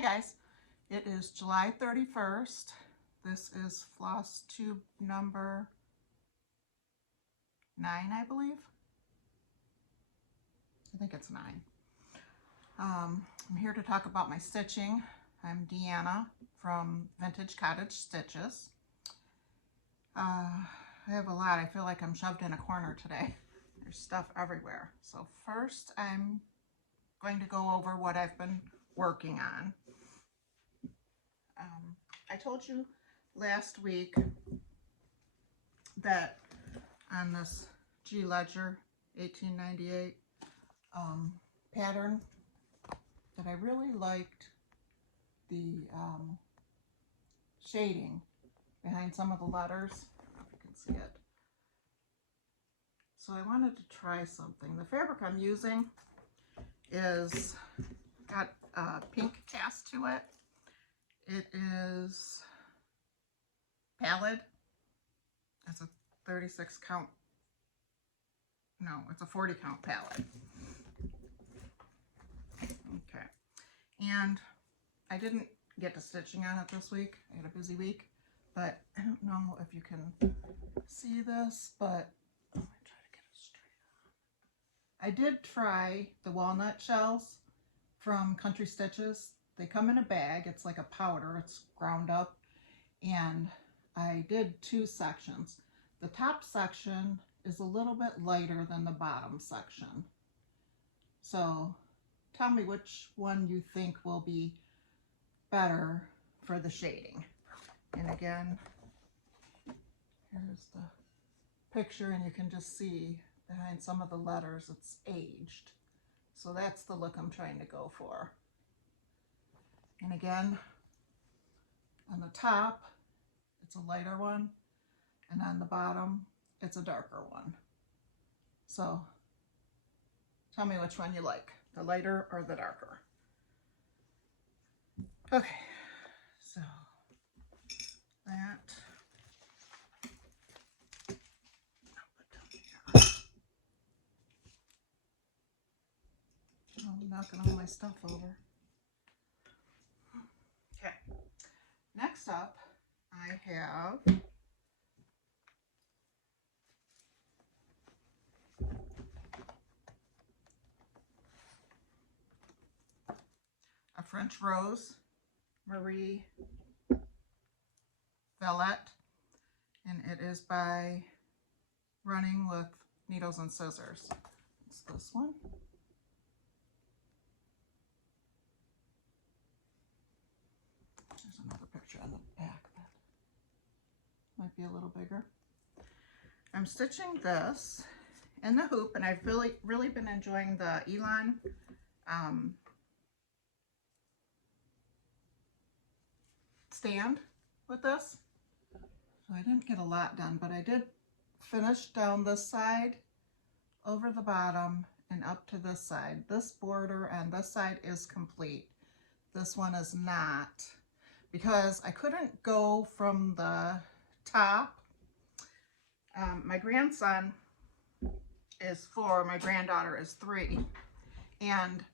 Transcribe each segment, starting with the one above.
Hi guys, it is July 31st. This is FlossTube number 9, I believe. I think it's 9. I'm here to talk about my stitching. I'm Deanna from Vintage Cottage Stitches. I have a lot. I feel like I'm shoved in a corner today. There's stuff everywhere. So first I'm going to go over what I've been working on. I told you last week that on this G Ledger 1898 pattern that I really liked the shading behind some of the letters. I don't know if you can see it. So I wanted to try something. The fabric I'm using is got a pink cast to it. It is pallid. It's a 36 count. No, it's a 40 count pallid. Okay. And I didn't get to stitching on it this week. I had a busy week, but I don't know if you can see this, but I'm gonna try to get it straight on. I did try the walnut shells from Country Stitches. They come in a bag. It's like a powder. It's ground up. And I did 2 sections. The top section is a little bit lighter than the bottom section. So tell me which one you think will be better for the shading. And again, here's the picture, and you can just see behind some of the letters it's aged. So that's the look I'm trying to go for. And again, on the top, it's a lighter one, and on the bottom, it's a darker one. So tell me which one you like, the lighter or the darker. Okay, so that. Oh, I'm knocking all my stuff over. Okay, next up I have a French Rose Marie Vellette, and it is by Running with Needles and Scissors. It's this one. There's another picture on the back that might be a little bigger. I'm stitching this in the hoop, and I've really been enjoying the Elan stand with this. So I didn't get a lot done, but I did finish down this side, over the bottom, and up to this side. This border on this side is complete. This one is not, because I couldn't go from the top. My grandson is 4, my granddaughter is 3, and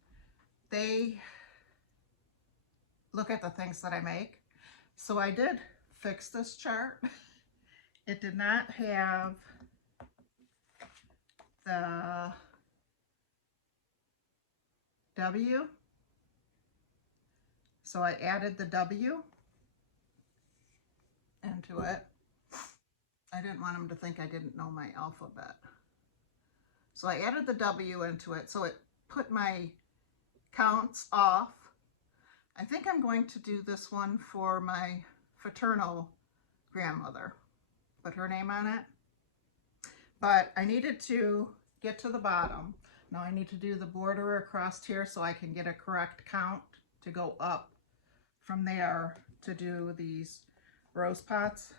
they look at the things that I make. So I did fix this chart. It did not have the W, so I added the W into it. I didn't want them to think I didn't know my alphabet. So I added the W into it, so it put my counts off. I think I'm going to do this one for my fraternal grandmother. Put her name on it. But I needed to get to the bottom. Now I need to do the border across here so I can get a correct count to go up from there to do these rose pots.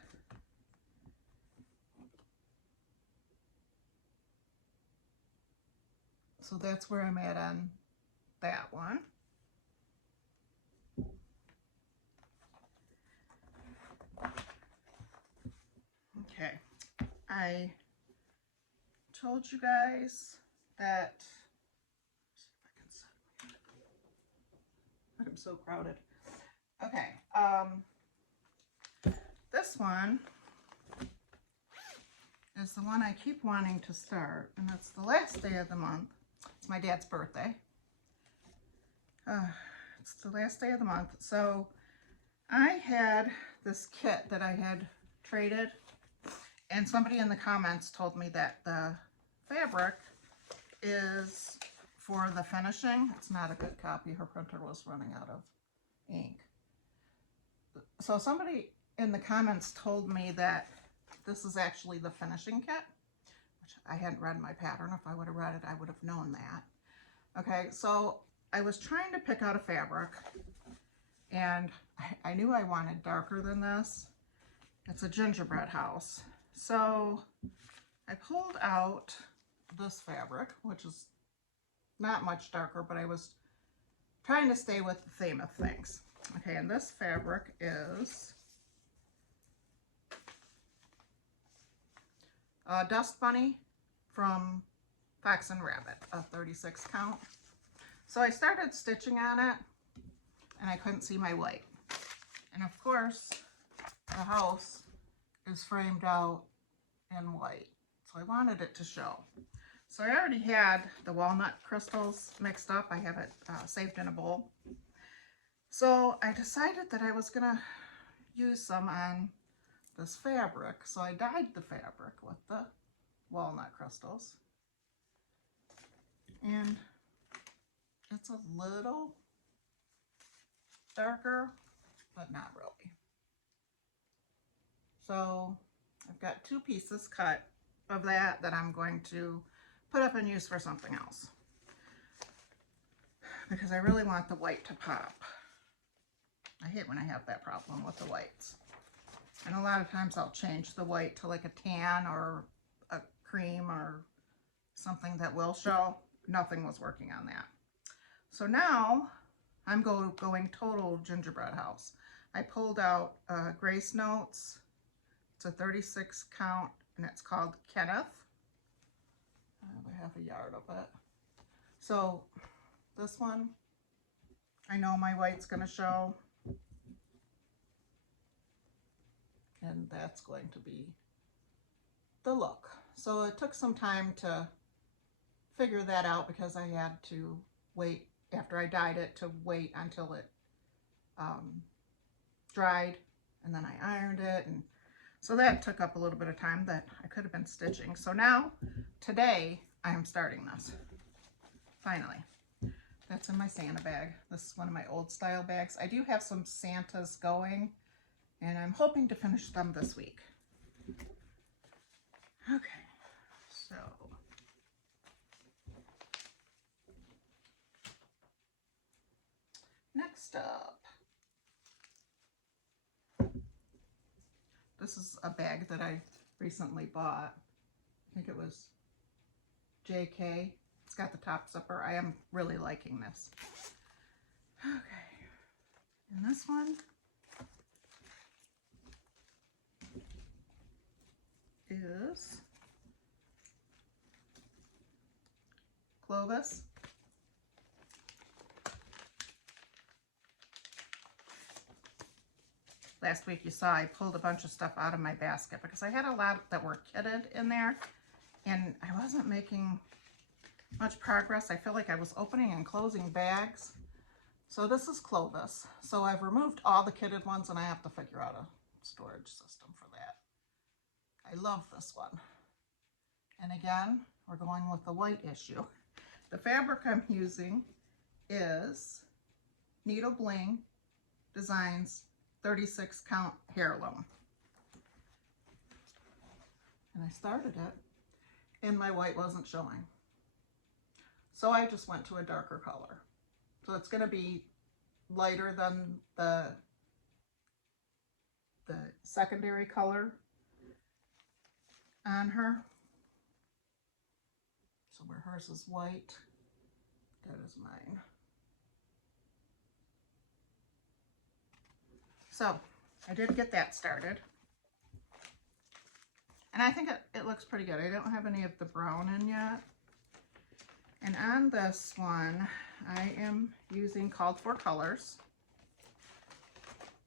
So that's where I'm at on that one. Okay, I told you guys that, let's see if I can set, I'm so crowded. Okay, this one is the one I keep wanting to start, and it's the last day of the month. It's my dad's birthday. It's the last day of the month. So I had this kit that I had traded, and somebody in the comments told me that the fabric is for the finishing. It's not a good copy. Her printer was running out of ink. So somebody in the comments told me that this is actually the finishing kit, which I hadn't read my pattern. If I would have read it, I would have known that. Okay, so I was trying to pick out a fabric, and I knew I wanted darker than this. It's a gingerbread house. So I pulled out this fabric, which is not much darker, but I was trying to stay with the theme of things. Okay, and this fabric is Dust Bunny from Fox and Rabbit, a 36 count. So I started stitching on it, and I couldn't see my white. And of course, the house is framed out in white, so I wanted it to show. So I already had the walnut crystals mixed up. I have it saved in a bowl. So I decided that I was gonna use some on this fabric. So I dyed the fabric with the walnut crystals. And it's a little darker, but not really. So I've got 2 pieces cut of that I'm going to put up and use for something else, because I really want the white to pop. I hate when I have that problem with the whites. And a lot of times I'll change the white to like a tan or a cream or something that will show. Nothing was working on that. So now I'm going total gingerbread house. I pulled out Grace Notes. It's a 36 count, and it's called Kenneth. I have a half a yard of it. So this one, I know my white's gonna show. And that's going to be the look. So it took some time to figure that out, because I had to wait, after I dyed it, to wait until it dried, and then I ironed it, and so that took up a little bit of time that I could have been stitching. So now, today, I am starting this. Finally. That's in my Santa bag. This is one of my old style bags. I do have some Santas going, and I'm hoping to finish them this week. Okay, so next up, this is a bag that I recently bought. I think it was JK. It's got the top zipper. I am really liking this. Okay, and this one is Clovis. Last week you saw I pulled a bunch of stuff out of my basket because I had a lot that were kitted in there, and I wasn't making much progress. I feel like I was opening and closing bags. So this is Clovis. So I've removed all the kitted ones, and I have to figure out a storage system for that. I love this one. And again, we're going with the white issue. The fabric I'm using is Needle Bling Designs 36 count heirloom. And I started it, and my white wasn't showing. So I just went to a darker color. So it's going to be lighter than the secondary color on her. So where hers is white, that is mine. So I did get that started. And I think it looks pretty good. I don't have any of the brown in yet. And on this one, I am using called for colors.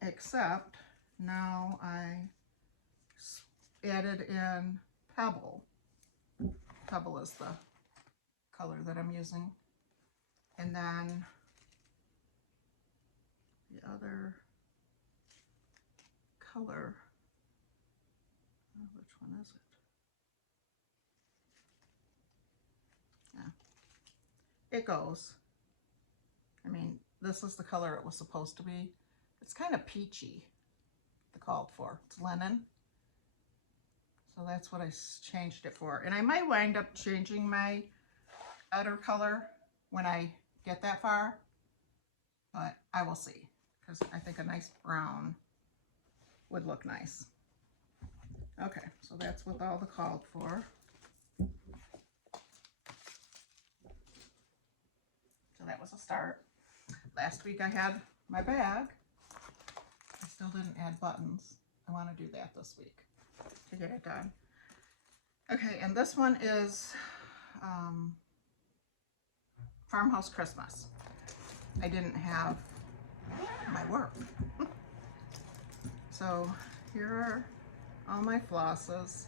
except now I added in Pebble. Pebble is the color that I'm using. And then the other color, which one is it? Yeah, it goes. I mean, this is the color it was supposed to be. It's kind of peachy, the called for. It's linen. So that's what I changed it for. And I might wind up changing my outer color when I get that far, but I will see, because I think a nice brown would look nice. Okay, so that's what all the called for. So that was a start. Last week I had my bag. I still didn't add buttons. I want to do that this week to get it done. Okay, and this one is Farmhouse Christmas. I didn't have my work. So here are all my flosses.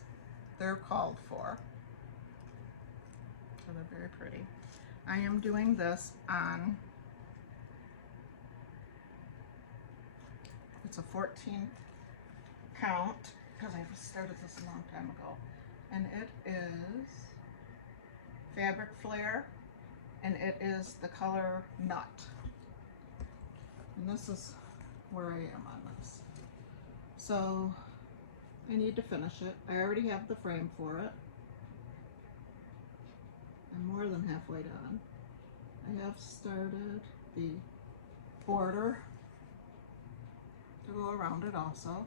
They're called for. So they're very pretty. I am doing this on, it's a 14 count, because I started this a long time ago. And it is Fabric Flare, and it is the color Nut. And this is where I am on this. So I need to finish it. I already have the frame for it. I'm more than halfway done. I have started the border to go around it also,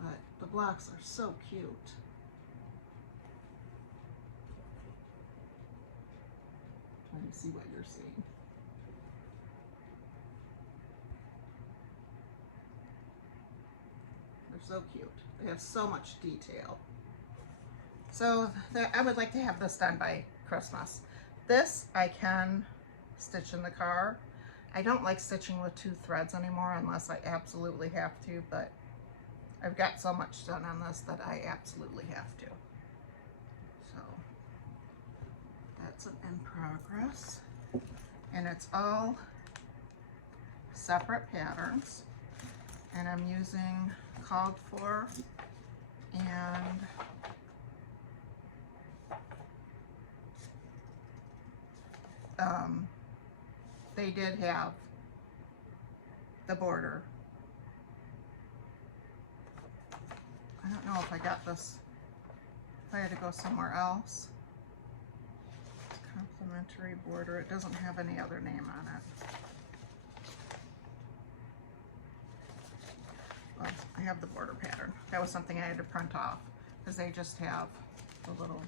but the blocks are so cute. Let me see what you're seeing. They're so cute. They have so much detail. So I would like to have this done by Christmas. This I can stitch in the car. I don't like stitching with 2 threads anymore unless I absolutely have to, but I've got so much done on this that I absolutely have to. So that's an in progress. And it's all separate patterns. And I'm using called for and they did have the border. I don't know if I got this, if I had to go somewhere else. It's complimentary border. It doesn't have any other name on it. Well, I have the border pattern. That was something I had to print off because they just have the little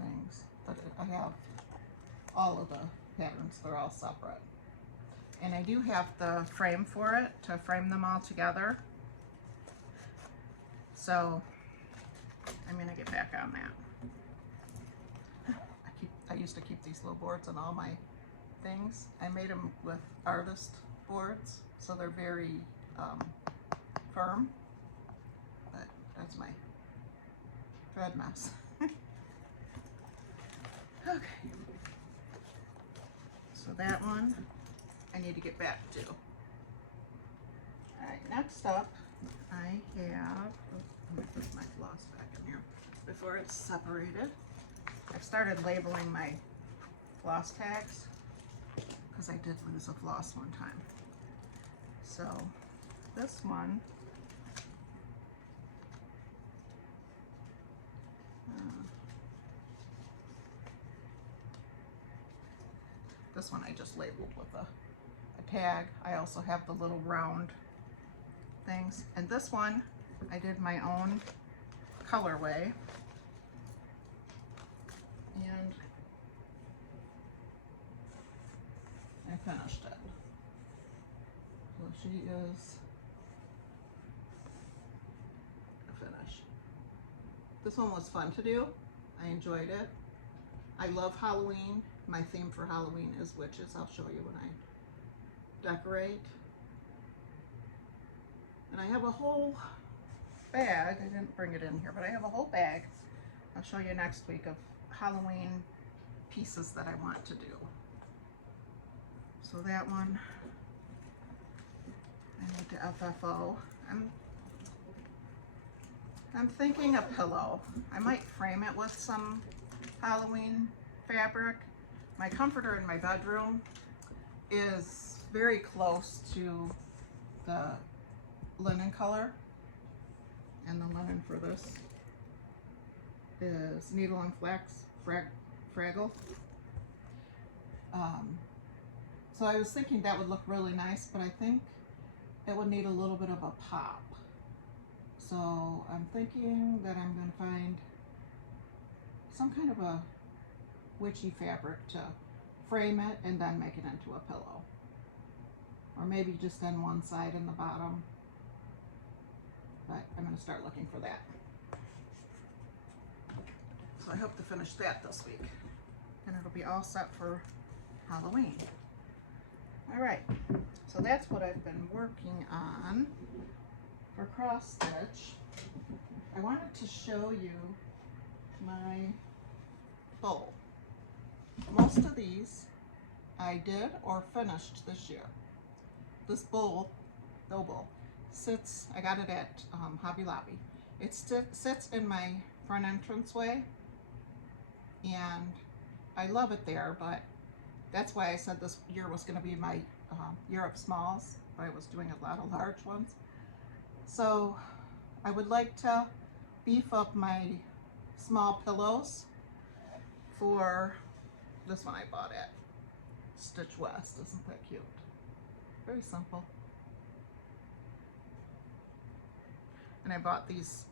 things. But I have all of the patterns. They're all separate. And I do have the frame for it to frame them all together. So I'm going to get back on that. I used to keep these little boards on all my things. I made them with artist boards, so they're very firm, but that's my thread mess. Okay, so that one I need to get back to. All right, next up I have, let me put my floss back in here before it's separated. I've started labeling my floss tags because I did lose a floss one time. So this one, I just labeled with a tag. I also have the little round things. And this one, I did my own colorway. And I finished it. So she is a finish. This one was fun to do. I enjoyed it. I love Halloween. My theme for Halloween is witches. I'll show you when I decorate. And I have a whole bag, I didn't bring it in here, but I have a whole bag, I'll show you next week, of Halloween pieces that I want to do. So that one, I need to FFO. I'm thinking a pillow. I might frame it with some Halloween fabric. My comforter in my bedroom is very close to the linen color, and the linen for this is needle and flax fraggle. So I was thinking that would look really nice, but I think it would need a little bit of a pop. So I'm thinking that I'm going to find some kind of a witchy fabric to frame it and then make it into a pillow. Or maybe just on one side and the bottom. But I'm going to start looking for that. So I hope to finish that this week. And it'll be all set for Halloween. Alright, so that's what I've been working on for cross stitch. I wanted to show you my bowl. Most of these I did or finished this year. This bowl, sits, I got it at Hobby Lobby. It sits in my front entranceway, and I love it there, but that's why I said this year was going to be my year of smalls, but I was doing a lot of large ones. So I would like to beef up my small pillows for this one I bought at Stitch West. Isn't that cute? Very simple. And I bought these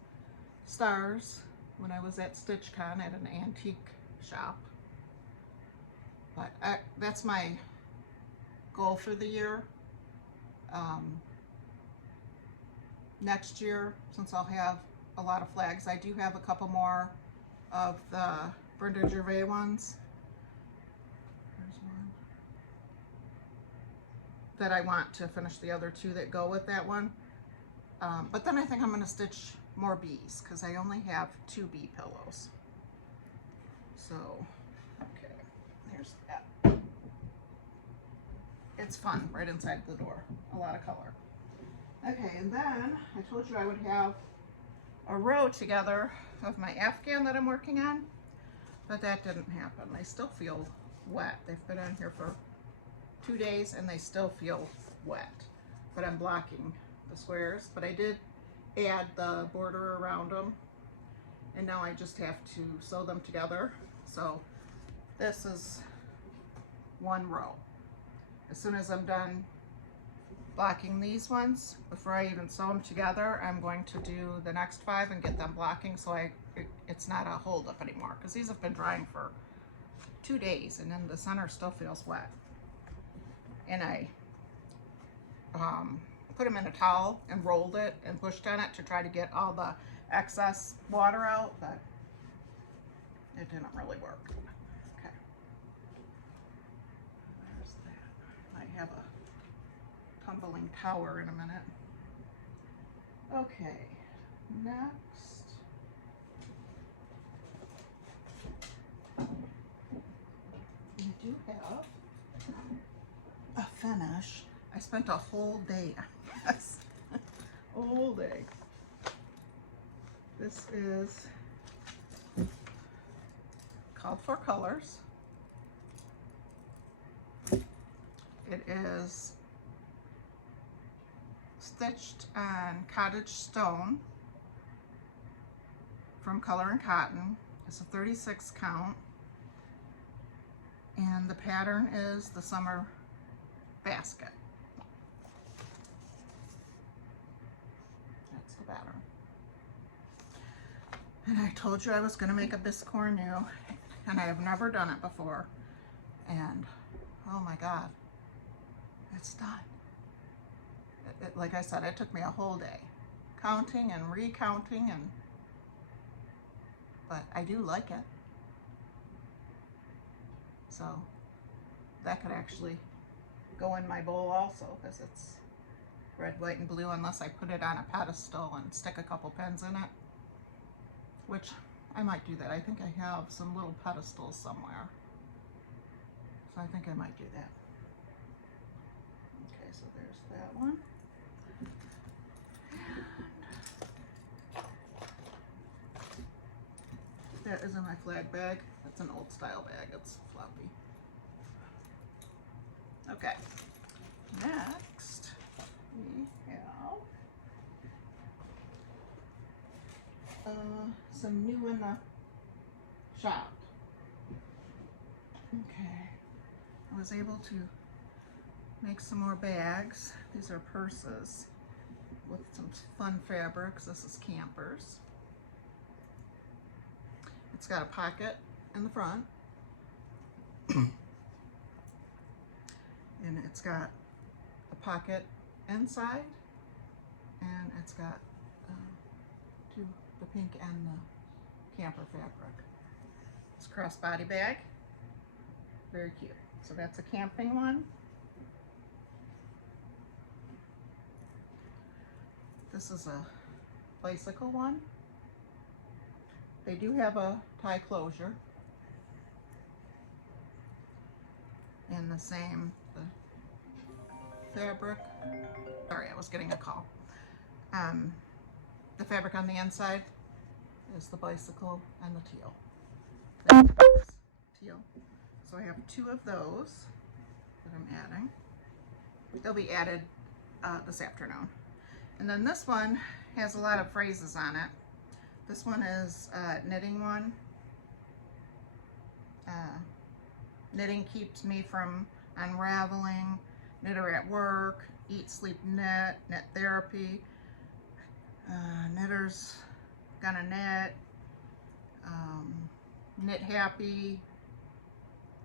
stars when I was at StitchCon at an antique shop. But that's my goal for the year. Next year, since I'll have a lot of flags, I do have a couple more of the Brenda Gervais ones. There's one that I want to finish the other two that go with that one. But then I think I'm going to stitch more bees because I only have 2 bee pillows. So, okay, there's that. It's fun right inside the door. A lot of color. Okay, and then I told you I would have a row together of my afghan that I'm working on, but that didn't happen. They still feel wet. They've been on here for 2 days and they still feel wet, but I'm blocking the squares. But I did add the border around them, and now I just have to sew them together. So this is one row. As soon as I'm done blocking these ones, before I even sew them together, I'm going to do the next 5 and get them blocking so it's not a holdup anymore, because these have been drying for 2 days and then the center still feels wet. And I put them in a towel and rolled it and pushed on it to try to get all the excess water out, but it didn't really work. Okay. There's that. I have a tumbling tower in a minute. Okay, next. We do have a finish. I spent a whole day on this. Whole day. This is called For Colors. It is stitched on cottage stone from Color and Cotton. It's a 36 count, and the pattern is the Summer Basket. That's the pattern. And I told you I was going to make a biscornu, and I have never done it before, and oh my god, it's done. Like I said, it took me a whole day counting and recounting, but I do like it. So that could actually go in my bowl also, because it's red, white, and blue unless I put it on a pedestal and stick a couple pins in it, which I might do that. I think I have some little pedestals somewhere, so I think I might do that. Okay, so there's that one. That is in my flag bag. That's an old style bag. It's floppy. Okay. Next, we have some new in the shop. Okay. I was able to make some more bags. These are purses with some fun fabrics. This is campers. It's got a pocket in the front, and it's got a pocket inside, and it's got the pink and the camper fabric. It's a crossbody bag, very cute. So that's a camping one. This is a bicycle one. They do have a tie closure in the same fabric. Sorry, I was getting a call. The fabric on the inside is the bicycle and the teal. That's teal. So I have two of those that I'm adding. They'll be added this afternoon. And then this one has a lot of phrases on it. This one is knitting one. Knitting keeps me from unraveling. Knitter at work. Eat, sleep, knit. Knit therapy. Knitter's gonna knit. Knit happy.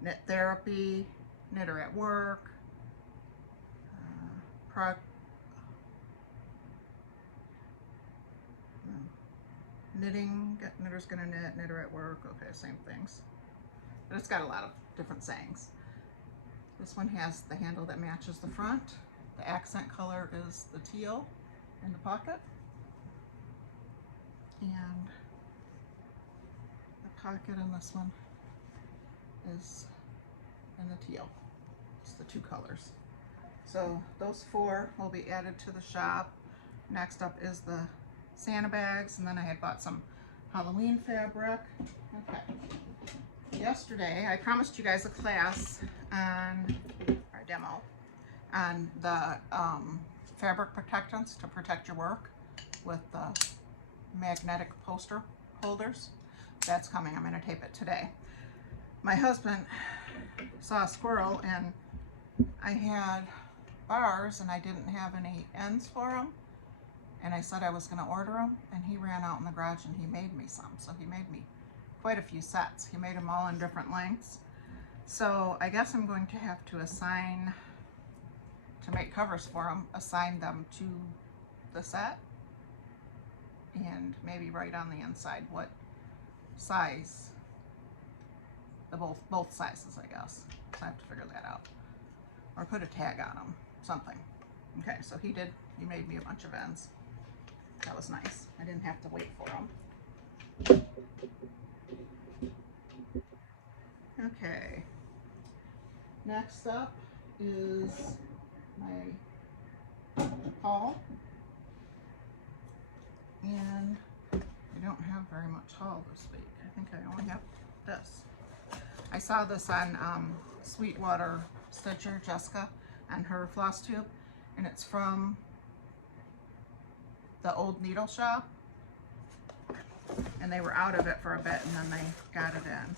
Knit therapy. Knitter at work. Knitting, knitter's gonna knit, knitter at work, okay, same things. But it's got a lot of different sayings. This one has the handle that matches the front. The accent color is the teal in the pocket. And the pocket in this one is in the teal. It's the two colors. So those four will be added to the shop. Next up is the Santa bags, and then I had bought some Halloween fabric. Okay. Yesterday, I promised you guys a class on, or a demo, on the fabric protectants to protect your work with the magnetic poster holders. That's coming. I'm going to tape it today. My husband saw a squirrel, and I had bars, and I didn't have any ends for them. And I said I was going to order them, and he ran out in the garage and he made me some. So he made me quite a few sets. He made them all in different lengths. So I guess I'm going to have to assign, to make covers for them, assign them to the set, and maybe write on the inside what size, both sizes, I guess. So I have to figure that out. Or put a tag on them, something. Okay, so he made me a bunch of ends. That was nice. I didn't have to wait for them. Okay. Next up is my haul. And I don't have very much haul this week. I think I only have this. I saw this on Sweetwater Stitcher, Jessica, and her FlossTube, and it's from the old needle shop, and they were out of it for a bit, and then they got it in.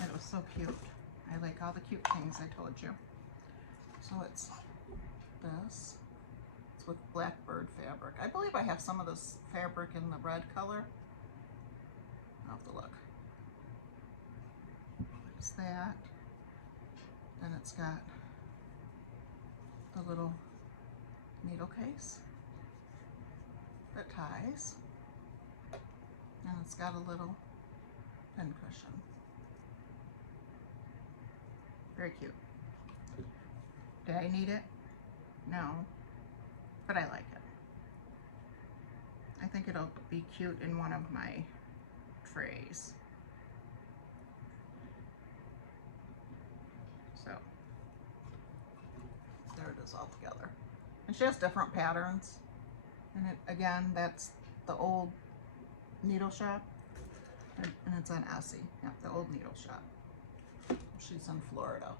And it was so cute. I like all the cute things I told you. So it's this. It's with blackbird fabric. I believe I have some of this fabric in the red color. I'll have to look. It's that. Then it's got the little needle case that ties, and it's got a little pin cushion. Very cute. Did I need it? No. but I like it. I think it'll be cute in one of my trays. So there it is all together. And she has different patterns. And it, again, that's the old needle shop. And it's on Essie. Yeah, the old needle shop. She's in Florida.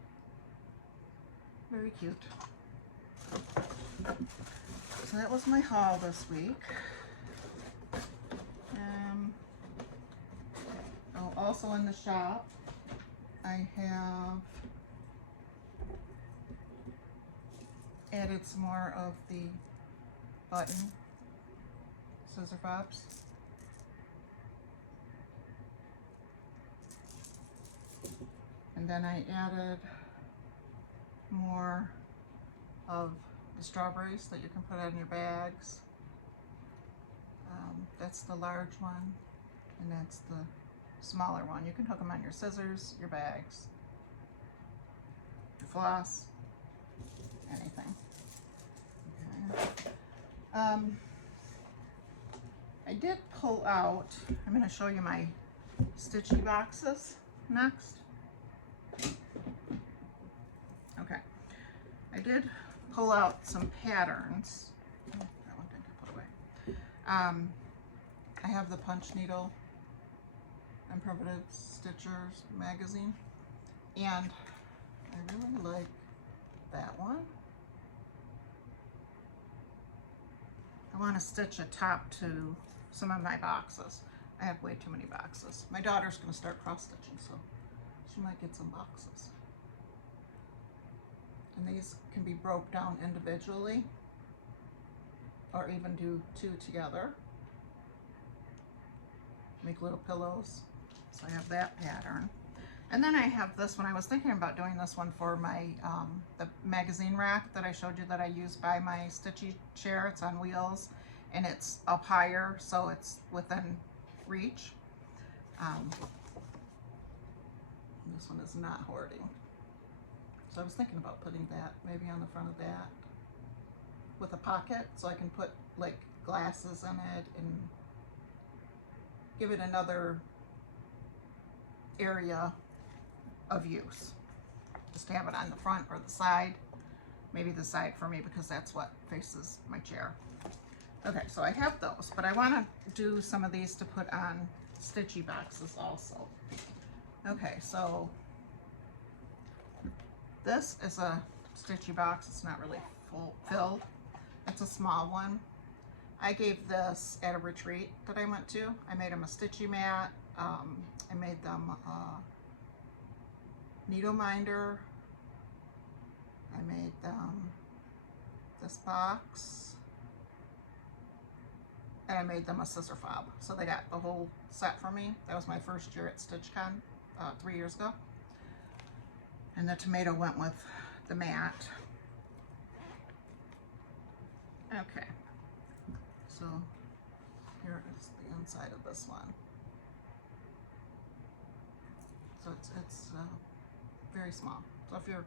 Very cute. So that was my haul this week. Oh, also in the shop, I have added some more of the button scissor fobs. And then I added more of the strawberries that you can put on your bags. That's the large one, and that's the smaller one. You can hook them on your scissors, your bags, your floss, anything. Okay. I did pull out, I'm going to show you my Stitchy boxes next. Okay, I did pull out some patterns. Oh, that one didn't get put away. I have the Punch Needle and Primitive Stitchers magazine, and I really like that one. I want to stitch a top to some of my boxes. I have way too many boxes. My daughter's going to start cross stitching, so she might get some boxes. And these can be broke down individually, or even do two together. Make little pillows. So I have that pattern. And then I have this one. I was thinking about doing this one for my the magazine rack that I showed you that I use by my Stitchy chair. It's on wheels and it's up higher, so it's within reach. This one is not hoarding. So I was thinking about putting that maybe on the front of that with a pocket, so I can put like glasses in it and give it another area of use. Just to have it on the front or the side. Maybe the side for me because that's what faces my chair. Okay, so I have those, but I want to do some of these to put on Stitchy boxes also. Okay, so this is a Stitchy box. It's not really full filled. It's a small one. I gave this at a retreat that I went to. I made them a Stitchy mat. I made them a needle minder. I made them this box. And I made them a scissor fob. So they got the whole set for me. That was my first year at StitchCon 3 years ago. And the tomato went with the mat. Okay. So here is the inside of this one. So it's very small. So if you're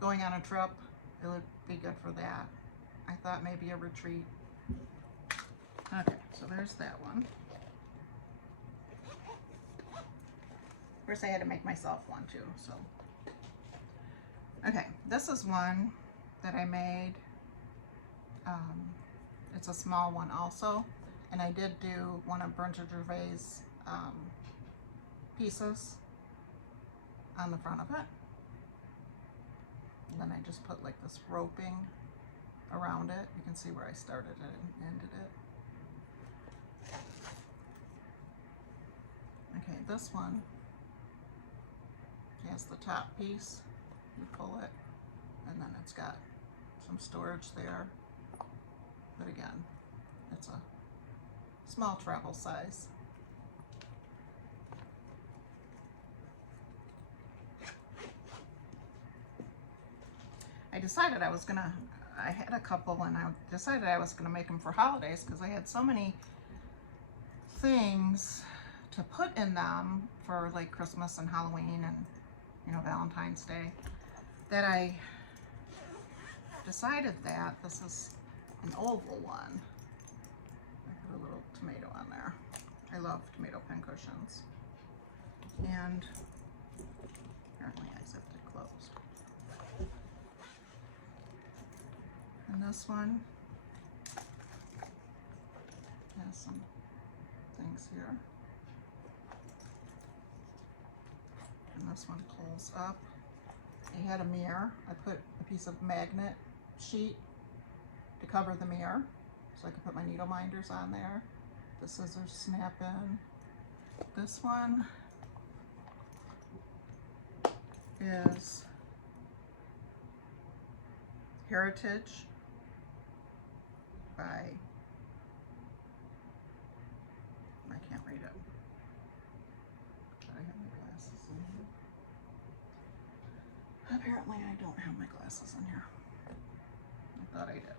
going on a trip, it would be good for that. I thought maybe a retreat. Okay, so there's that one. Of course, I had to make myself one too, so. Okay, this is one that I made. It's a small one also, and I did do one of Bridget Gervais' pieces on the front of it. And then I just put like this roping around it. You can see where I started it and ended it. Okay, this one has the top piece. You pull it, and then it's got some storage there. But again, it's a small travel size. I decided I was gonna, I had a couple and I decided I was gonna make them for holidays because I had so many things to put in them for like Christmas and Halloween and, you know, Valentine's Day, that I decided that this is an oval one. I put a little tomato on there. I love tomato pincushions. And apparently I zipped it closed. And this one has some things here. And this one pulls up. I had a mirror. I put a piece of magnet sheet to cover the mirror so I could put my needle minders on there. The scissors snap in. This one is Heritage by, I can't read it. I have my glasses in here. Apparently I don't have my glasses in here. I thought I did.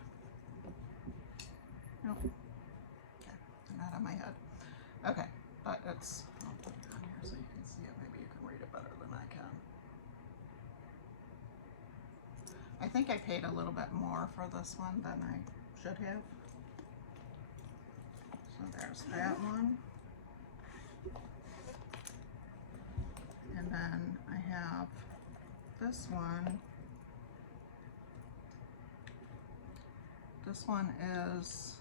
Nope. Okay, they're not on my head. Okay, but it's, I'll put it on here so you can see it. Maybe you can read it better than I can. I think I paid a little bit more for this one than I should have. So there's that one. And then I have this one. This one is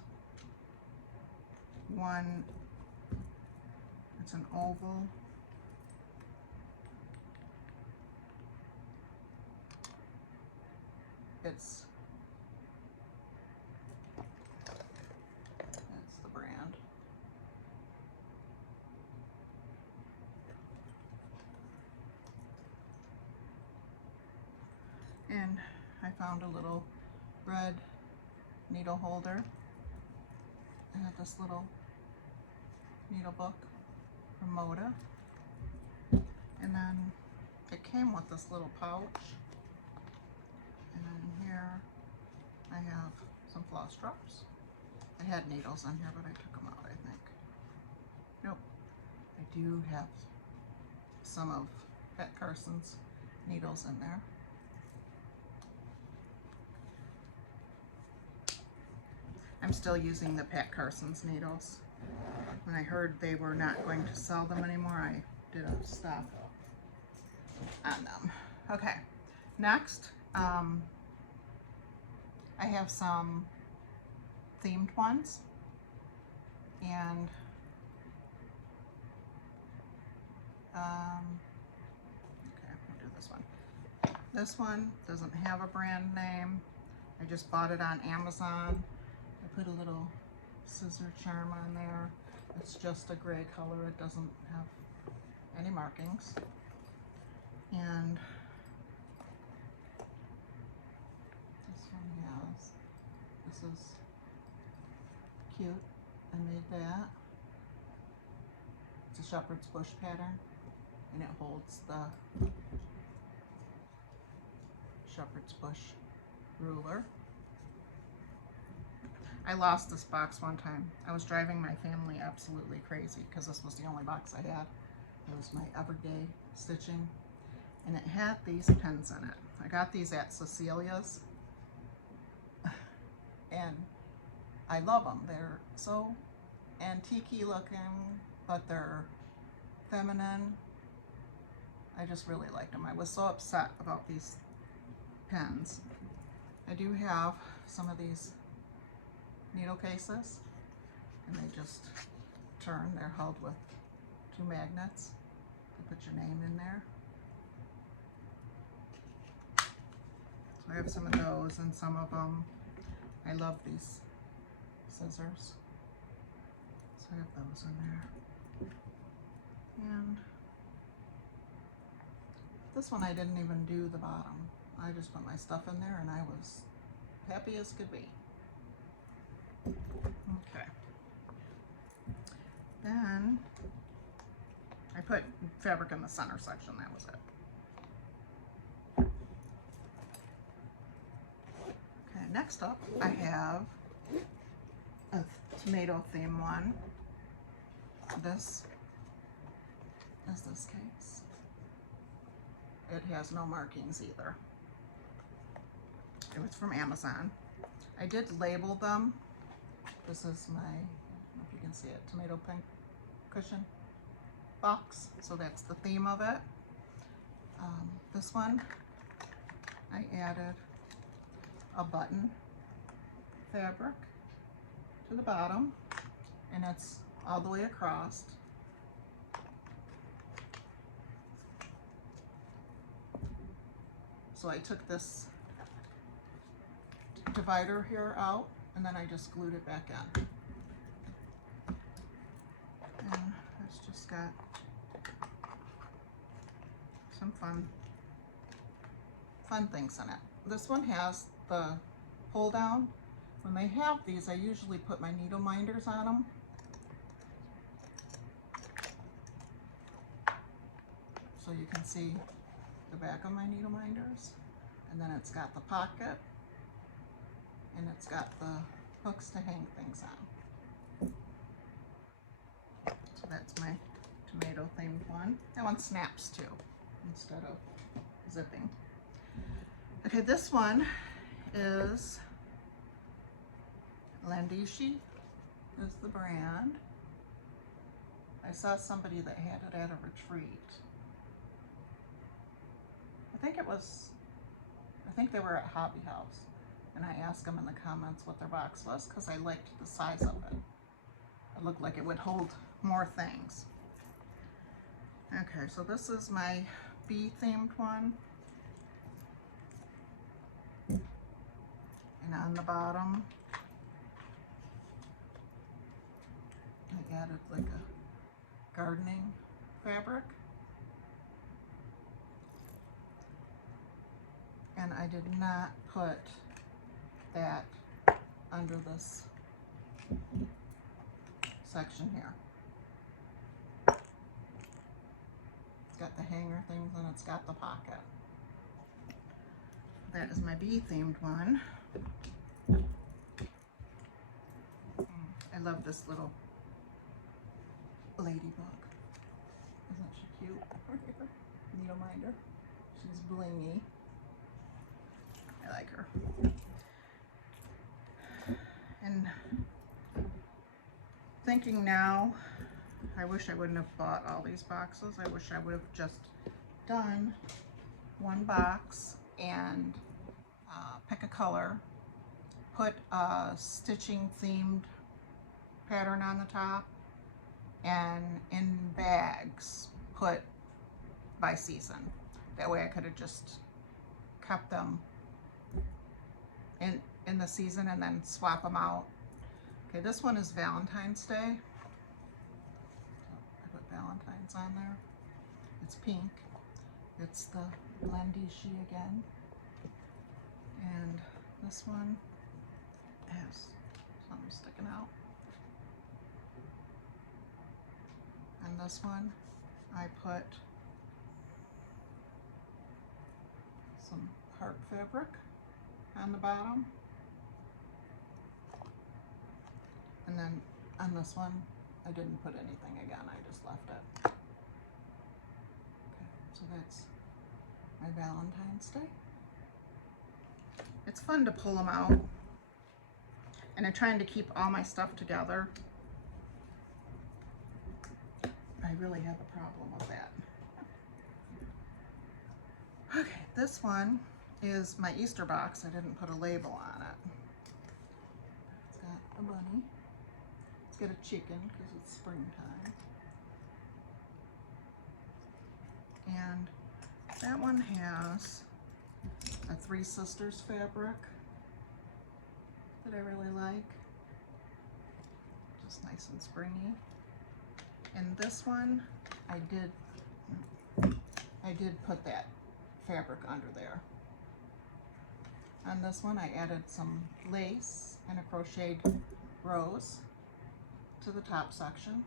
one, it's an oval. That's the brand. And I found a little red needle holder. I have this little needle book from Moda. And then it came with this little pouch. And then here I have some floss drops. I had needles on here, but I took them out, I think. Nope. I do have some of Pat Carson's needles in there. I'm still using the Pat Carson's needles. When I heard they were not going to sell them anymore, I did a stop on them. Okay, next, I have some themed ones, and okay, we'll do this one. This one doesn't have a brand name. I just bought it on Amazon. I put a little scissor charm on there. It's just a gray color. It doesn't have any markings. And this one has, this is cute. I made that. It's a shepherd's bush pattern, and it holds the shepherd's bush ruler. I lost this box one time. I was driving my family absolutely crazy because this was the only box I had. It was my everyday stitching, and it had these pins in it. I got these at Cecilia's, and I love them. They're so antique-y looking, but they're feminine. I just really liked them. I was so upset about these pins. I do have some of these needle cases, and they just turn. They're held with 2 magnets. You put your name in there. So I have some of those, and some of them, I love these scissors. So I have those in there. And this one I didn't even do the bottom. I just put my stuff in there, and I was happy as could be. Okay. Then I put fabric in the center section. That was it. Okay, next up I have a tomato theme one. This is this case. It has no markings either. It was from Amazon. I did label them. This is my, I don't know if you can see it, tomato pink cushion box. So that's the theme of it. This one, I added a button fabric to the bottom, and it's all the way across. So I took this divider here out, and then I just glued it back in. And it's just got some fun things in it. This one has the pull down. When they have these, I usually put my needle minders on them. So you can see the back of my needle minders. And then it's got the pocket, and it's got the hooks to hang things on. So that's my tomato themed one. That one snaps too, instead of zipping. Okay, this one is Stitchy is the brand. I saw somebody that had it at a retreat. I think they were at Hobby House, and I asked them in the comments what their box was because I liked the size of it. It looked like it would hold more things. Okay, so this is my bee themed one. And on the bottom, I added like a gardening fabric. And I did not put that under this section here. It's got the hanger things and it's got the pocket. That is my bee themed one. I love this little ladybug. Isn't she cute? Needle minder. She's blingy. I like her. And thinking now, I wish I wouldn't have bought all these boxes. I wish I would have just done one box and pick a color, put a stitching themed pattern on the top, and in bags put by season. That way I could have just kept them in the season and then swap them out. Okay, this one is Valentine's Day. I put Valentine's on there. It's pink. It's the Stitchy again. And this one has something sticking out. And this one, I put some heart fabric on the bottom. And then on this one, I didn't put anything again, I just left it. Okay, so that's my Valentine's Day. It's fun to pull them out. And I'm trying to keep all my stuff together. I really have a problem with that. Okay, this one is my Easter box. I didn't put a label on it. It's got a bunny. It's got a chicken because it's springtime. And that one has a Three Sisters fabric that I really like. Just nice and springy. And this one, I did put that fabric under there. On this one, I added some lace and a crocheted rose to the top section.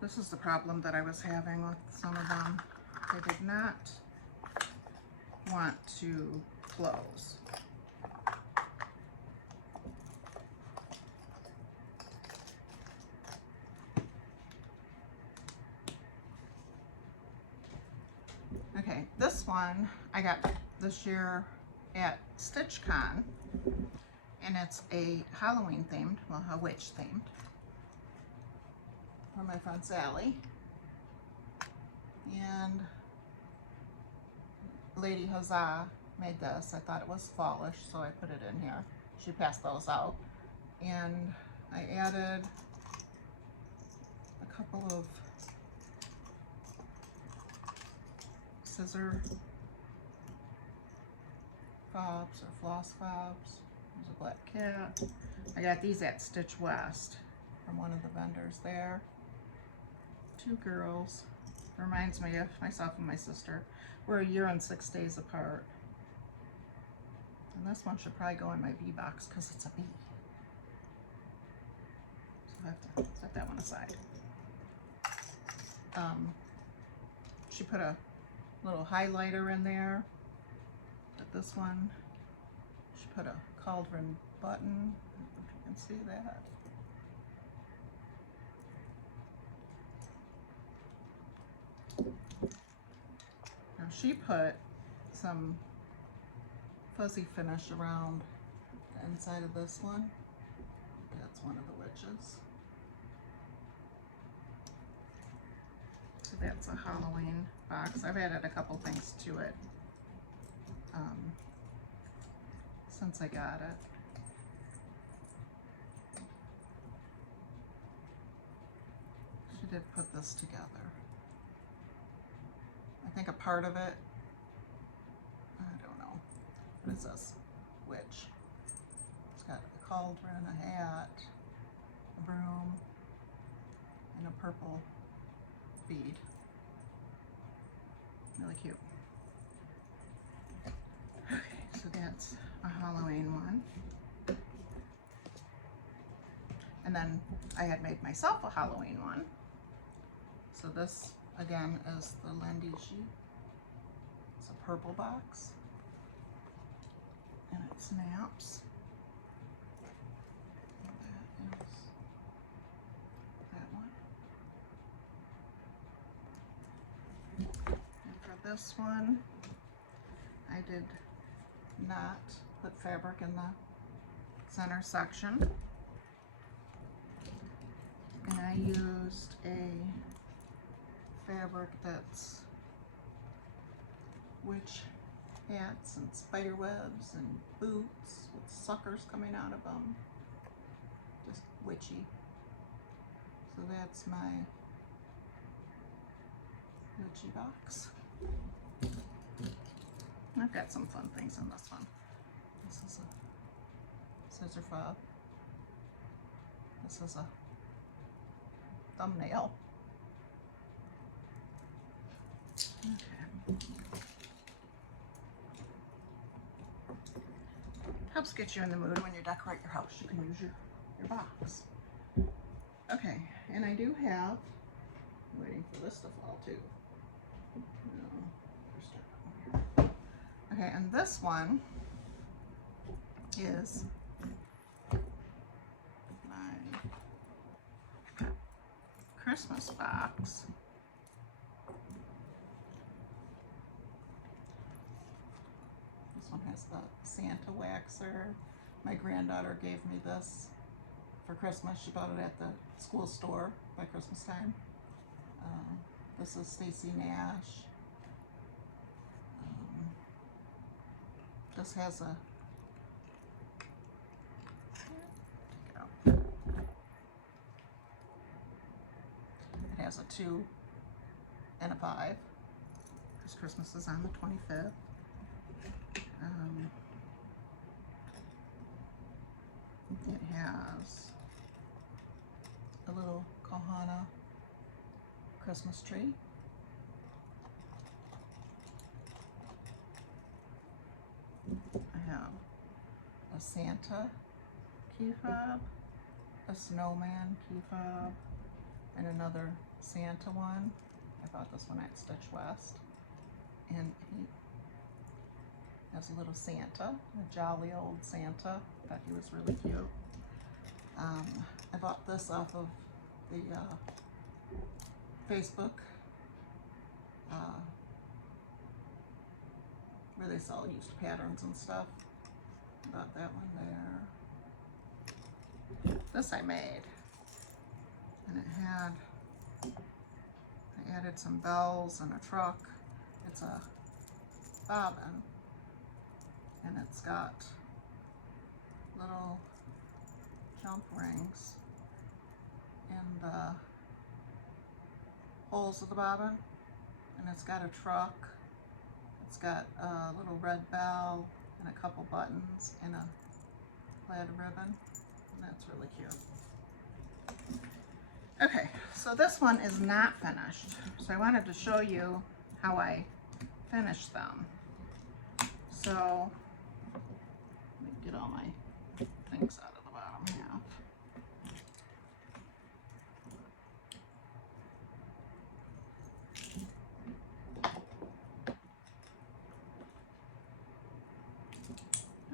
This is the problem that I was having with some of them. They did not want to close. this one I got this year at StitchCon, and it's a Halloween themed, well, a witch themed, for my friend Sally. And Lady Huzzah made this. I thought it was fallish, so I put it in here. She passed those out. And I added a couple of scissor fobs or floss fobs. There's a black cat. I got these at Stitch West from one of the vendors there. 2 girls. Reminds me of myself and my sister. We're a year and 6 days apart. And this one should probably go in my bee box because it's a bee. So I have to set that one aside. She put a little highlighter in there. But this one, she put a cauldron button. I don't know if you can see that. Now she put some fuzzy finish around the inside of this one. That's one of the witches. So that's a Halloween box. I've added a couple things to it since I got it. She did put this together. I think a part of it, I don't know, what is this? Witch. It's got a cauldron, a hat, a broom, and a purple bead. Really cute. Okay, so that's a Halloween one. And then I had made myself a Halloween one. So this, again, is the Lindy sheet. It's a purple box. And it snaps. And that is that one. And for this one, I did not put fabric in the center section. And I used a fabric that's witch hats and spider webs and boots with suckers coming out of them. Just witchy. So that's my witchy box. I've got some fun things in this one. This is a scissor fob. This is a thumbnail. Okay. Helps get you in the mood when you decorate your house. You can use your box. Okay, and I do have, waiting for this to fall too. No, okay, and this one is my Christmas box. This one has the Santa waxer. My granddaughter gave me this for Christmas. She bought it at the school store by Christmas time. This is Stacy Nash. This has a it has a 2 and a 5 because Christmas is on the 25th. It has a little Kohana Christmas tree. I have a Santa key fob, a snowman key fob, and another Santa one. I bought this one at Stitch West. And he has a little Santa, a jolly old Santa. I thought he was really cute. I bought this off of the Facebook where they sell used patterns and stuff. Got that one there. This I made, and it had, I added some bells and a truck. It's a bobbin, and it's got little jump rings in the holes of the bobbin, and it's got a truck. It's got a little red bell and a couple buttons and a plaid ribbon, and that's really cute. Okay, so this one is not finished, so I wanted to show you how I finished them. So let me get all my things out of the bottom half.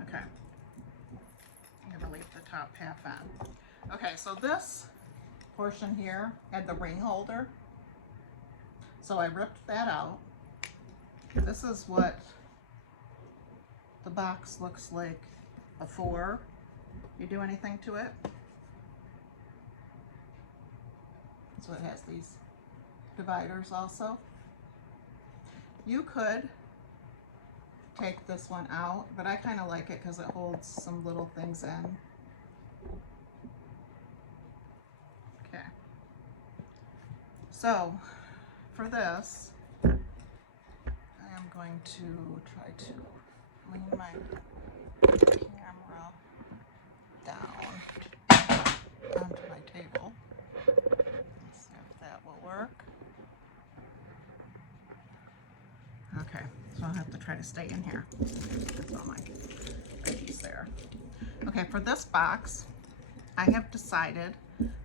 Okay, I'm gonna leave the top half on. Okay, so this portion here had the ring holder, so I ripped that out. This is what the box looks like before you do anything to it. So it has these dividers also. You could take this one out, but I kind of like it because it holds some little things in. Okay. So for this, I am going to try to lean my camera down onto my table. Let's see if that will work. Okay, so I'll have to try to stay in here. That's all my goodies there. Okay, for this box, I have decided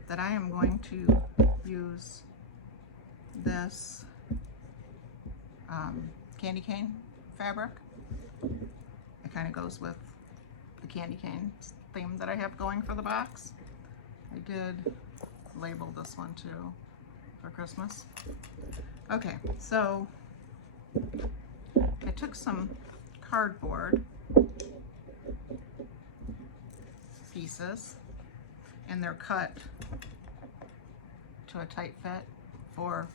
that I am going to use this candy cane fabric. It kind of goes with the candy cane theme that I have going for the box. I did label this one too for Christmas. Okay, so I took some cardboard pieces, and they're cut to a tight fit for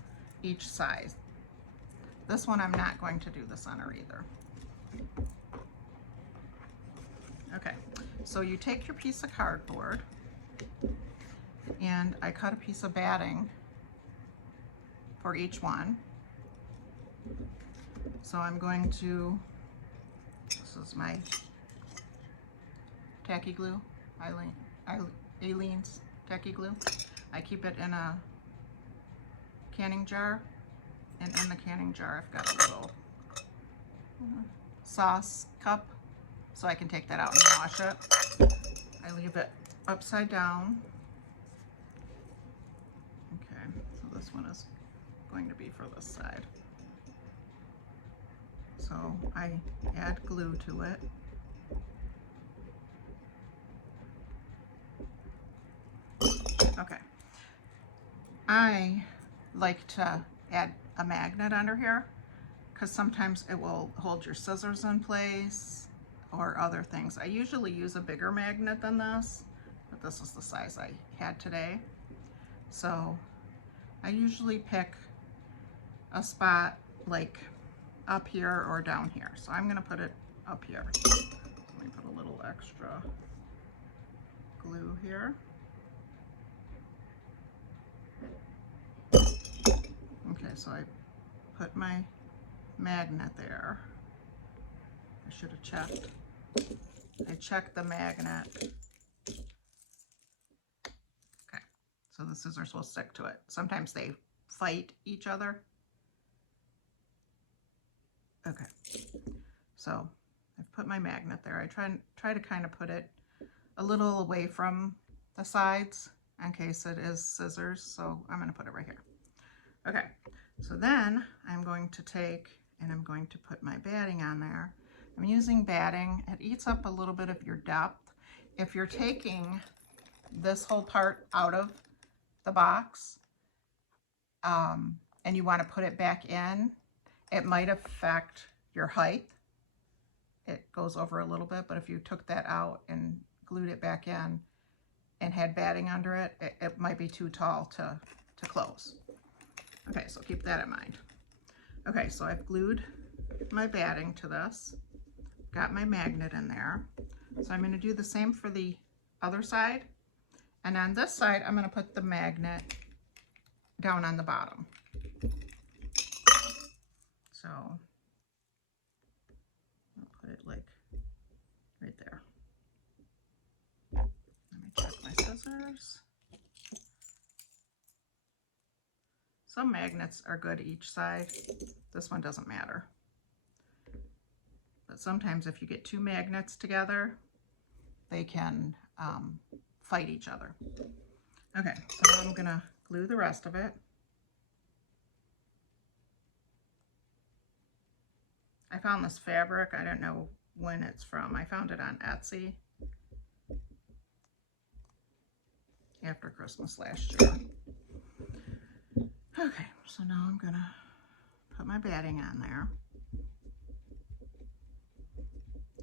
each size. This one I'm not going to do the center either. Okay, so you take your piece of cardboard, and I cut a piece of batting for each one. So I'm going to, this is my tacky glue, Aleene's tacky glue. I keep it in a canning jar, and in the canning jar I've got a little sauce cup, so I can take that out and wash it. I leave it upside down. Okay, so this one is going to be for this side. So I add glue to it. Okay. I like to add a magnet under here because sometimes it will hold your scissors in place or other things. I usually use a bigger magnet than this, but this is the size I had today. So I usually pick a spot like up here or down here. So I'm gonna put it up here. Let me put a little extra glue here. Okay, so I put my magnet there. I should have checked. I checked the magnet. Okay, so the scissors will stick to it. Sometimes they fight each other. Okay, so I've put my magnet there. I try to kind of put it a little away from the sides in case it is scissors, so I'm going to put it right here. Okay, so then I'm going to take and I'm going to put my batting on there. I'm using batting. It eats up a little bit of your depth. If you're taking this whole part out of the box and you want to put it back in, it might affect your height it goes over a little bit, but if you took that out and glued it back in and had batting under it, it might be too tall to close. Okay, so keep that in mind. Okay, so I've glued my batting to this, got my magnet in there. So I'm going to do the same for the other side. And on this side, I'm going to put the magnet down on the bottom. So I'll put it like right there. Let me check my scissors. Some magnets are good each side. This one doesn't matter. But sometimes if you get two magnets together, they can fight each other. Okay, so now I'm gonna glue the rest of it. I found this fabric, I don't know when it's from. I found it on Etsy after Christmas last year. Okay, so now I'm gonna put my batting on there.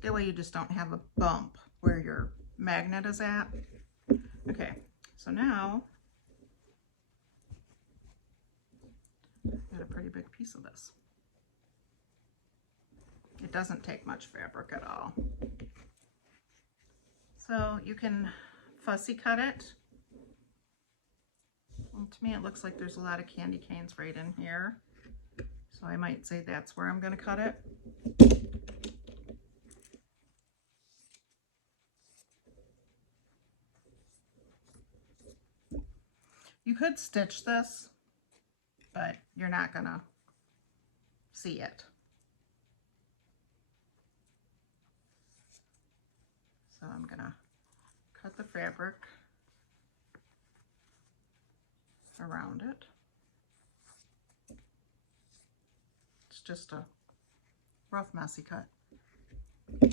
That way you just don't have a bump where your magnet is at. Okay, so now I got a pretty big piece of this. It doesn't take much fabric at all. So you can fussy cut it. Well, to me it looks like there's a lot of candy canes right in here. So I might say that's where I'm going to cut it. You could stitch this, but you're not going to see it. So I'm going to cut the fabric around it. It's just a rough, messy cut. So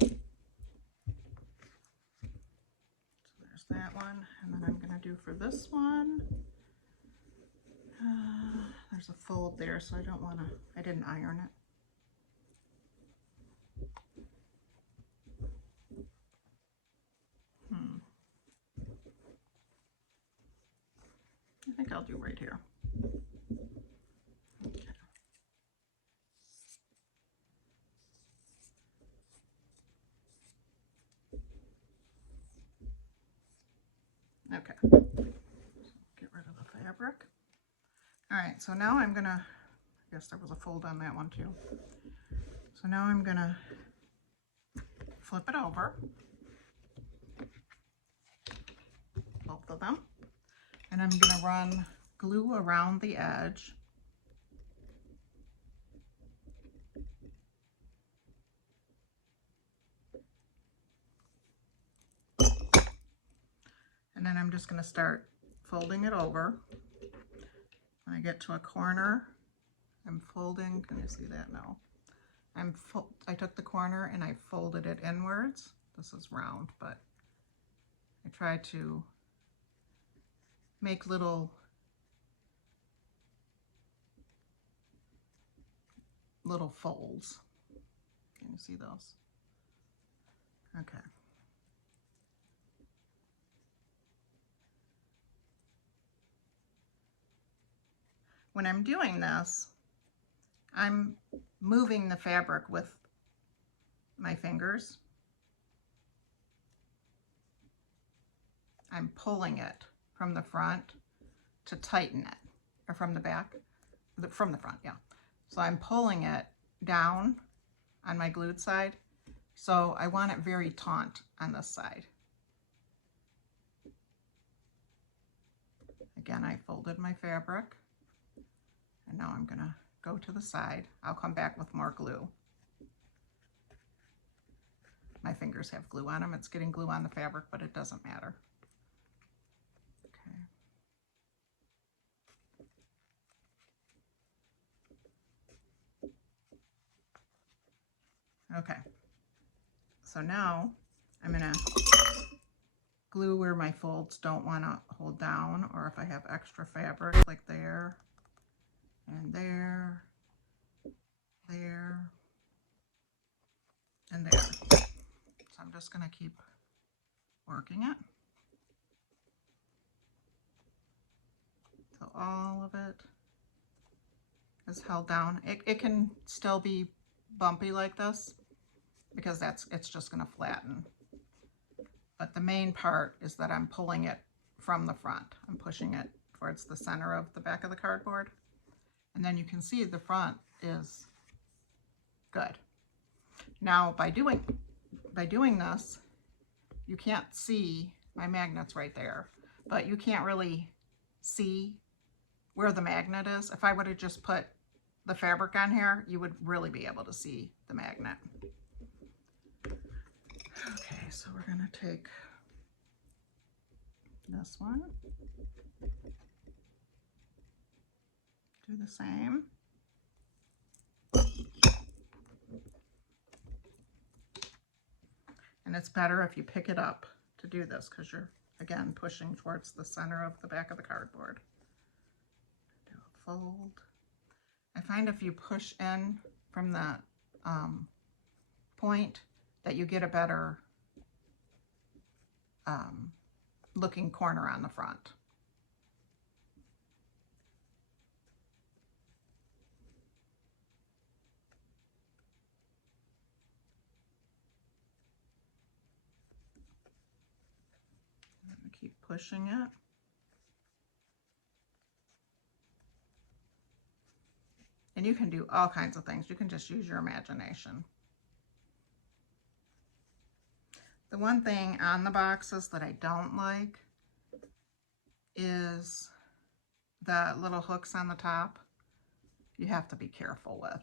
there's that one, and then I'm going to do for this one. There's a fold there, so I don't want to, I didn't iron it. I think I'll do right here. Okay. Get rid of the fabric. All right, so now I'm gonna, I guess there was a fold on that one too. So now I'm gonna flip it over, both of them, and I'm gonna run glue around the edge. And then I'm just gonna start folding it over. When I get to a corner, I'm folding, can you see that? No. I took the corner and I folded it inwards. This is round, but I try to make little folds. Can you see those? Okay. When I'm doing this, I'm moving the fabric with my fingers. I'm pulling it from the front to tighten it, or from the back, from the front, yeah. So I'm pulling it down on my glued side. So I want it very taut on this side. Again, I folded my fabric, and now I'm gonna go to the side. I'll come back with more glue. My fingers have glue on them. It's getting glue on the fabric, but it doesn't matter. Okay, so now I'm gonna glue where my folds don't want to hold down, or if I have extra fabric like there and there, there. and there. So I'm just going to keep working it. So all of it is held down. It can still be bumpy like this because it's just going to flatten. But the main part is that I'm pulling it from the front. I'm pushing it towards the center of the back of the cardboard. And then you can see the front is good. Now by doing this, you can't see my magnets right there, but you can't really see where the magnet is. If I would have just put the fabric on here, you would really be able to see the magnet. Okay, so we're gonna take this one, do the same. And it's better if you pick it up to do this because you're, again, pushing towards the center of the back of the cardboard. Do a fold. I find if you push in from that point that you get a better looking corner on the front. Keep pushing it. And you can do all kinds of things. You can just use your imagination. The one thing on the boxes that I don't like is the little hooks on the top. You have to be careful with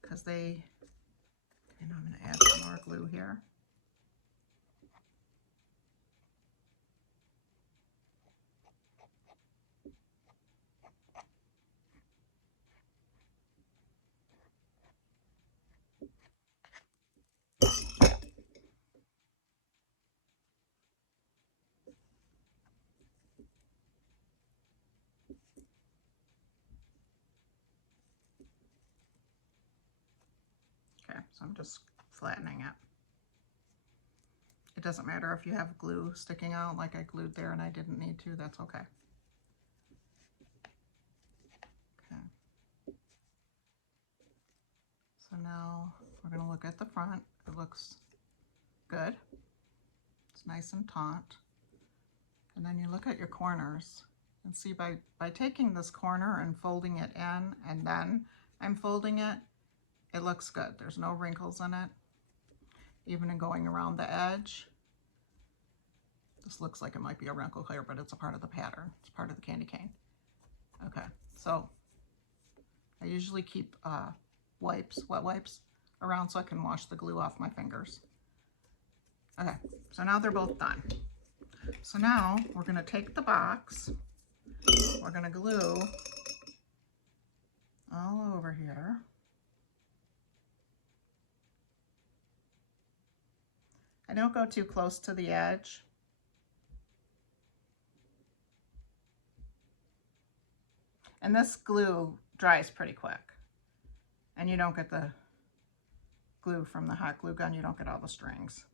because they, I'm going to add some more glue here. Okay, so I'm just flattening it. It doesn't matter if you have glue sticking out like I glued there and I didn't need to, that's okay. Okay. So now we're going to look at the front. It looks good. It's nice and taut. And then you look at your corners and see by taking this corner and folding it in and then I'm folding it, it looks good. There's no wrinkles in it. Even in going around the edge, this looks like it might be a wrinkle here, but it's a part of the pattern. It's part of the candy cane. Okay, so I usually keep wet wipes around so I can wash the glue off my fingers. Okay, so now they're both done. So now we're going to take the box, we're going to glue all over here. I don't go too close to the edge. And this glue dries pretty quick. And you don't get the glue from the hot glue gun, you don't get all the strings.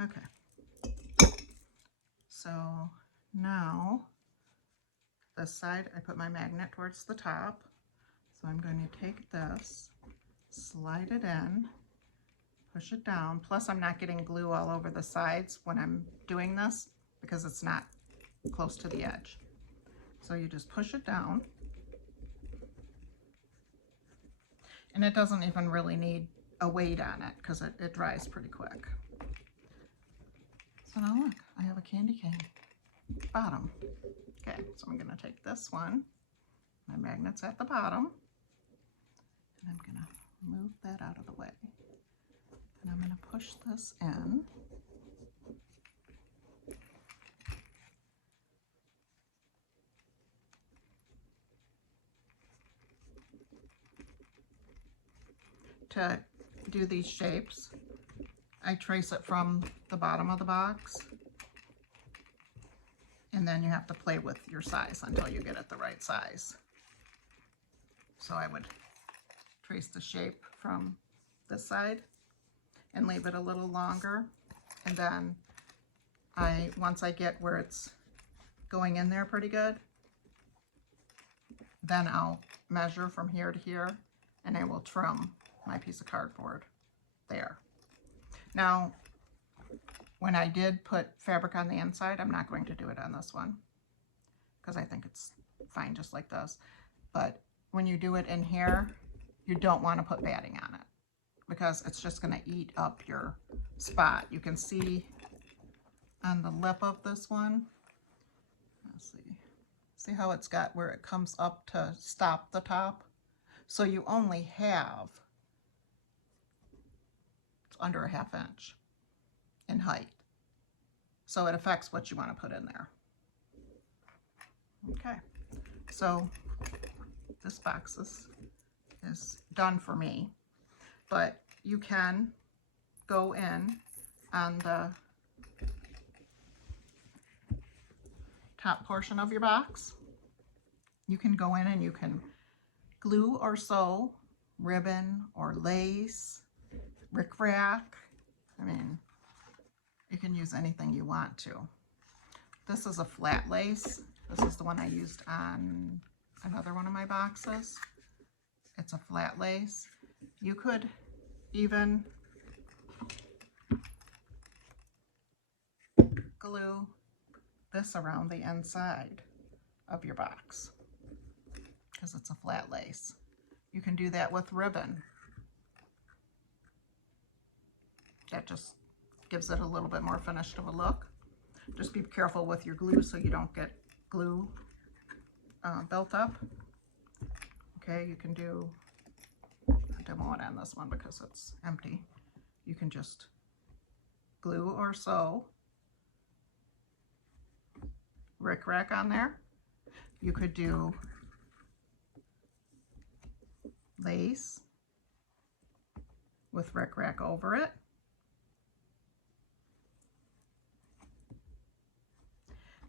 Okay. So now this side, I put my magnet towards the top. So I'm going to take this, slide it in, push it down. Plus I'm not getting glue all over the sides when I'm doing this because it's not close to the edge. So you just push it down. And it doesn't even really need a weight on it because it dries pretty quick. So now look, I have a candy cane bottom. Okay, so I'm going to take this one, my magnet's at the bottom, and I'm going to move that out of the way. And I'm going to push this in. To do these shapes, I trace it from the bottom of the box, and then you have to play with your size until you get it the right size. So I would trace the shape from this side and leave it a little longer. And then once I get where it's going in there pretty good, then I'll measure from here to here and I will trim my piece of cardboard there. Now, when I did put fabric on the inside, I'm not going to do it on this one because I think it's fine just like this. But when you do it in here, you don't want to put batting on it because it's just going to eat up your spot. You can see on the lip of this one, let's see how it's got where it comes up to stop the top. So you only have, it's under a 1/2 inch in height. So it affects what you want to put in there. Okay, so this box is done for me, but you can go in on the top portion of your box. You can go in and you can glue or sew ribbon or lace, rickrack. I mean, you can use anything you want to. This is a flat lace. This is the one I used on another one of my boxes. It's a flat lace. You could even glue this around the inside of your box because it's a flat lace. You can do that with ribbon. That just gives it a little bit more finished of a look. Just be careful with your glue so you don't get glue built up. Okay, you can do, I demo it on this one because it's empty. You can just glue or sew rickrack on there. You could do lace with rickrack over it.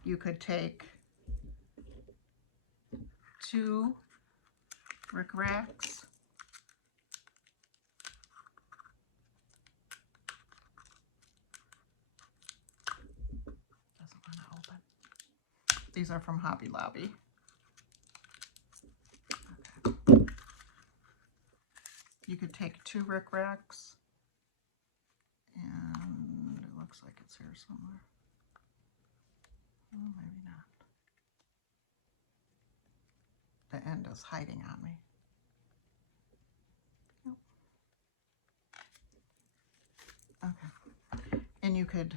You could take 2 rickracks doesn't want to open. These are from Hobby Lobby. Okay. You could take 2 rickracks, and it looks like it's here somewhere. Oh, maybe not. The end is hiding on me. Nope. Okay. And you could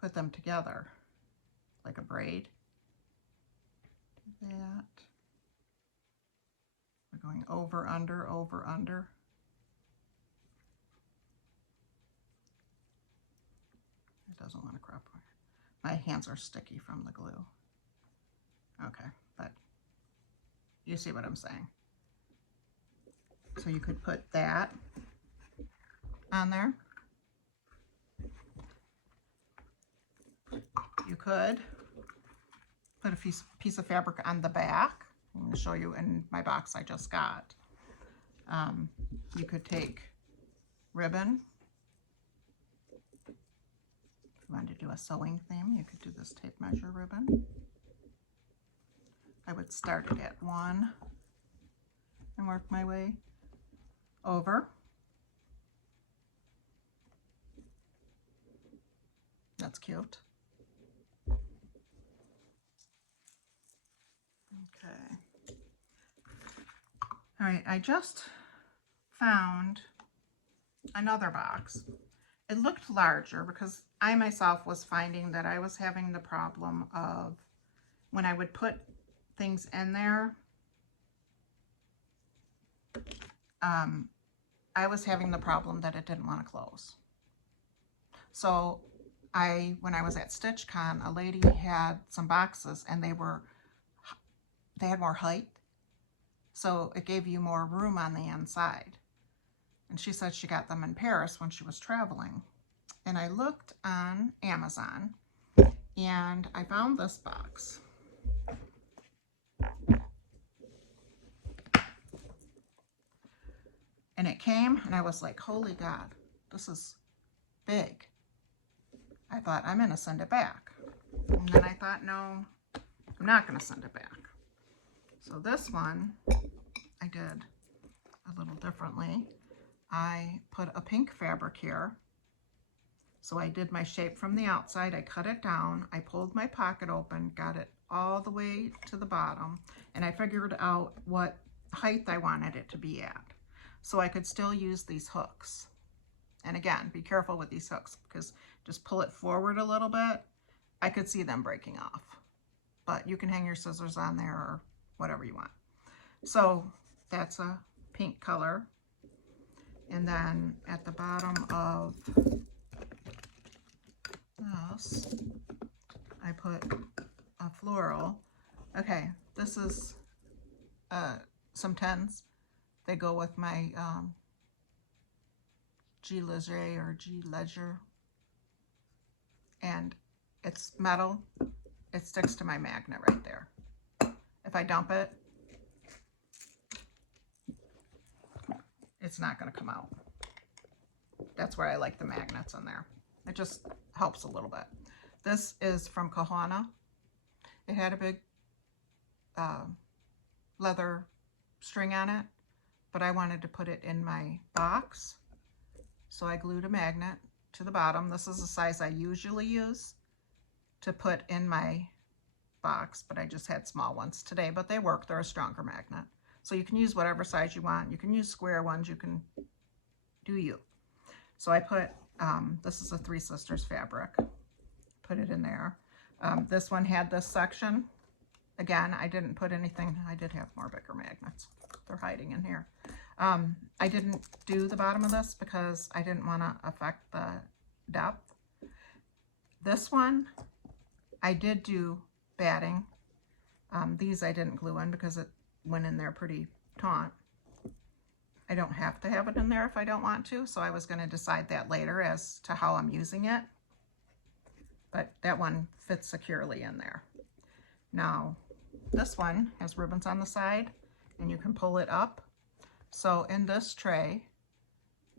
put them together like a braid. Do that. We're going over, under, over, under. It doesn't want to crop. My hands are sticky from the glue. Okay, but you see what I'm saying. So you could put that on there. You could put a piece of fabric on the back. I'm going to show you in my box I just got. You could take ribbon. If you wanted to do a sewing theme, you could do this tape measure ribbon. I would start it at 1 and work my way over. That's cute. Okay. All right, I just found another box. It looked larger because I myself was finding that I was having the problem of when I would put things in there, I was having the problem that it didn't want to close. So when I was at StitchCon, a lady had some boxes and they had more height, so it gave you more room on the inside. And she said she got them in Paris when she was traveling. And I looked on Amazon and I found this box. And it came and I was like, holy God, this is big. I thought, I'm going to send it back. And then I thought, no, I'm not going to send it back. So this one, I did a little differently. I put a pink fabric here. So I did my shape from the outside. I cut it down. I pulled my pocket open, got it all the way to the bottom, and I figured out what height I wanted it to be at. So I could still use these hooks. And again, be careful with these hooks because just pull it forward a little bit. I could see them breaking off, but you can hang your scissors on there or whatever you want. So that's a pink color. And then at the bottom of this, I put a floral. Okay, this is some 10s. They go with my G Leger or G Ledger, and it's metal. It sticks to my magnet right there. If I dump it, it's not going to come out. That's where I like the magnets in there. It just helps a little bit. This is from Kahana. It had a big leather string on it, but I wanted to put it in my box. So I glued a magnet to the bottom. This is the size I usually use to put in my box, but I just had small ones today, but they work. They're a stronger magnet. So you can use whatever size you want. You can use square ones. You can do you. So I put, this is a Three Sisters fabric. Put it in there. This one had this section. Again, I didn't put anything. I did have more bigger magnets. They're hiding in here. I didn't do the bottom of this because I didn't want to affect the depth. This one, I did do batting. These I didn't glue in because it went in there pretty taut. I don't have to have it in there if I don't want to, so I was going to decide that later as to how I'm using it. But that one fits securely in there. Now, this one has ribbons on the side, and you can pull it up. So in this tray,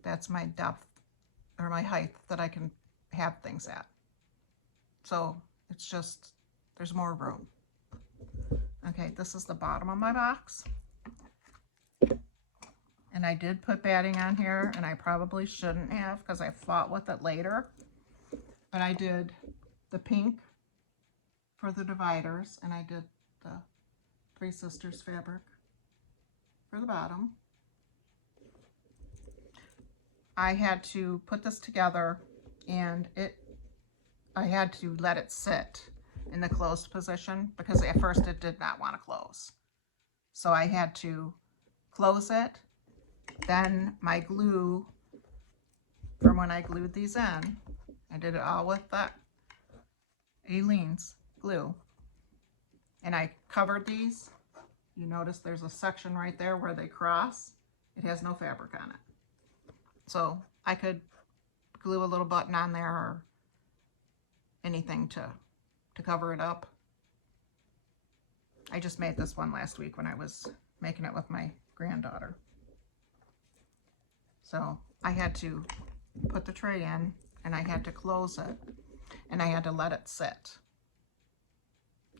that's my depth or my height that I can have things at. So it's just, there's more room. Okay, this is the bottom of my box. And I did put batting on here, and I probably shouldn't have because I fought with it later. But I did the pink for the dividers, and I did the Three Sisters fabric for the bottom. I had to put this together, and I had to let it sit in the closed position because at first it did not want to close. So I had to close it. Then my glue, from when I glued these in, I did it all with that Aleene's glue. And I covered these. You notice there's a section right there where they cross. It has no fabric on it. So I could glue a little button on there or anything to cover it up. I just made this one last week when I was making it with my granddaughter. So I had to put the tray in, and I had to close it, and I had to let it sit.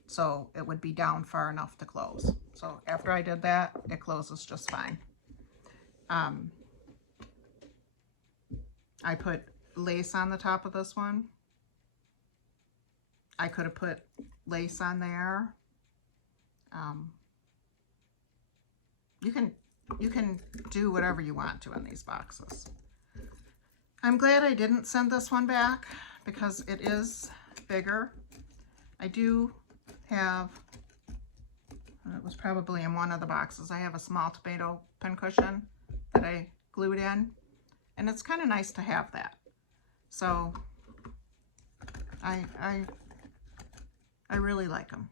So it would be down far enough to close. So after I did that, it closes just fine. I put lace on the top of this one. I could have put lace on there. You can do whatever you want to in these boxes. I'm glad I didn't send this one back because it is bigger. I do have, it was probably in one of the boxes, I have a small tomato pincushion that I glued in, and it's kind of nice to have that. So I really like them.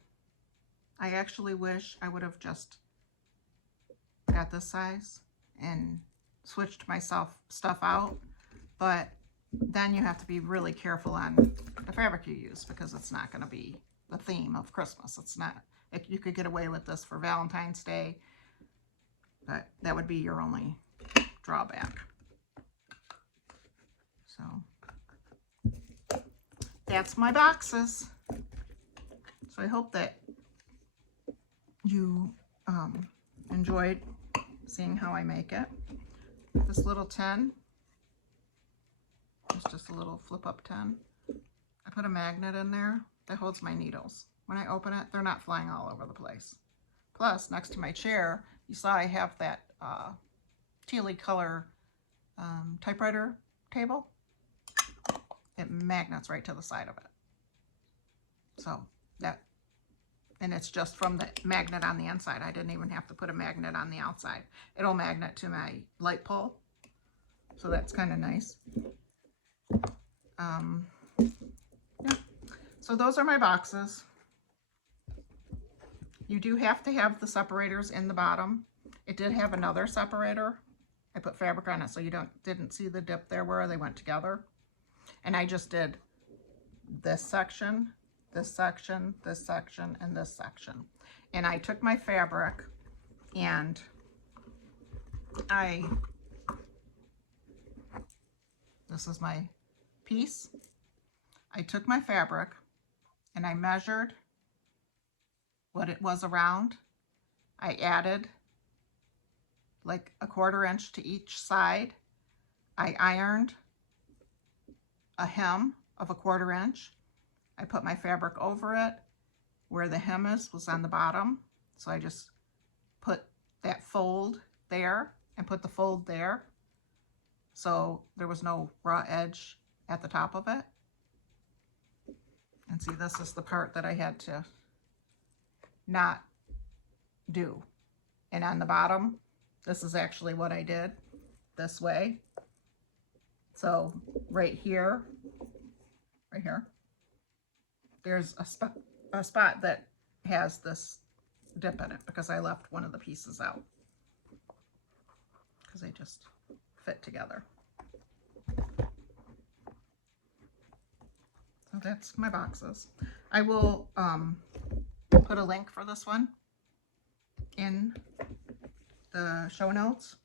I actually wish I would have just got this size and switched my stuff out, but then you have to be really careful on the fabric you use because it's not going to be the theme of Christmas. It's not, you could get away with this for Valentine's Day, but that would be your only drawback. So that's my boxes. So I hope that you enjoyed seeing how I make it. This little tin is just a little flip up tin. I put a magnet in there that holds my needles. When I open it, they're not flying all over the place. Plus, next to my chair, you saw I have that tealy color typewriter table. It magnets right to the side of it. So that, and it's just from the magnet on the inside. I didn't even have to put a magnet on the outside. It'll magnet to my light pole. So that's kind of nice. Yeah. So those are my boxes. You do have to have the separators in the bottom. It did have another separator. I put fabric on it so you didn't see the dip there where they went together. And I just did this section, this section, this section, and this section. And I took my fabric and this is my piece. I took my fabric and I measured what it was around. I added like a 1/4 inch to each side. I ironed a hem of a 1/4 inch. I put my fabric over it. Where the hem was on the bottom. So I just put that fold there and put the fold there. So there was no raw edge at the top of it. And see, this is the part that I had to not do. And on the bottom, this is actually what I did this way. So right here, there's a spot that has this dip in it because I left one of the pieces out because they just fit together. So that's my boxes. I will put a link for this one in the show notes.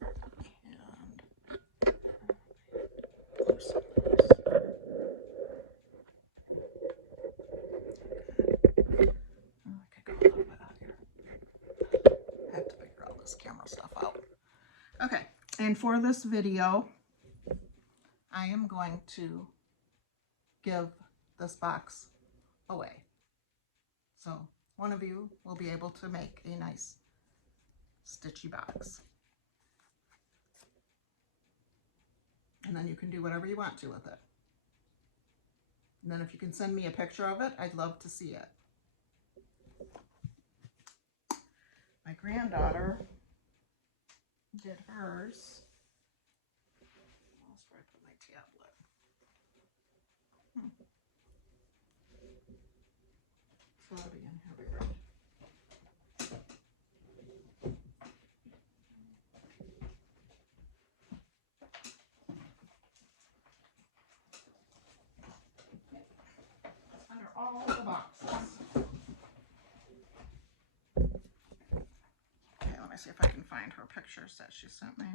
And oops. Camera stuff out. Okay, and for this video, I am going to give this box away. So one of you will be able to make a nice stitchy box. And then you can do whatever you want to with it. And then if you can send me a picture of it, I'd love to see it. My granddaughter did hers. That's where I put my tablet. So that'll be in here. Be right. It's under all the boxes. Let me see if I can find her pictures that she sent me.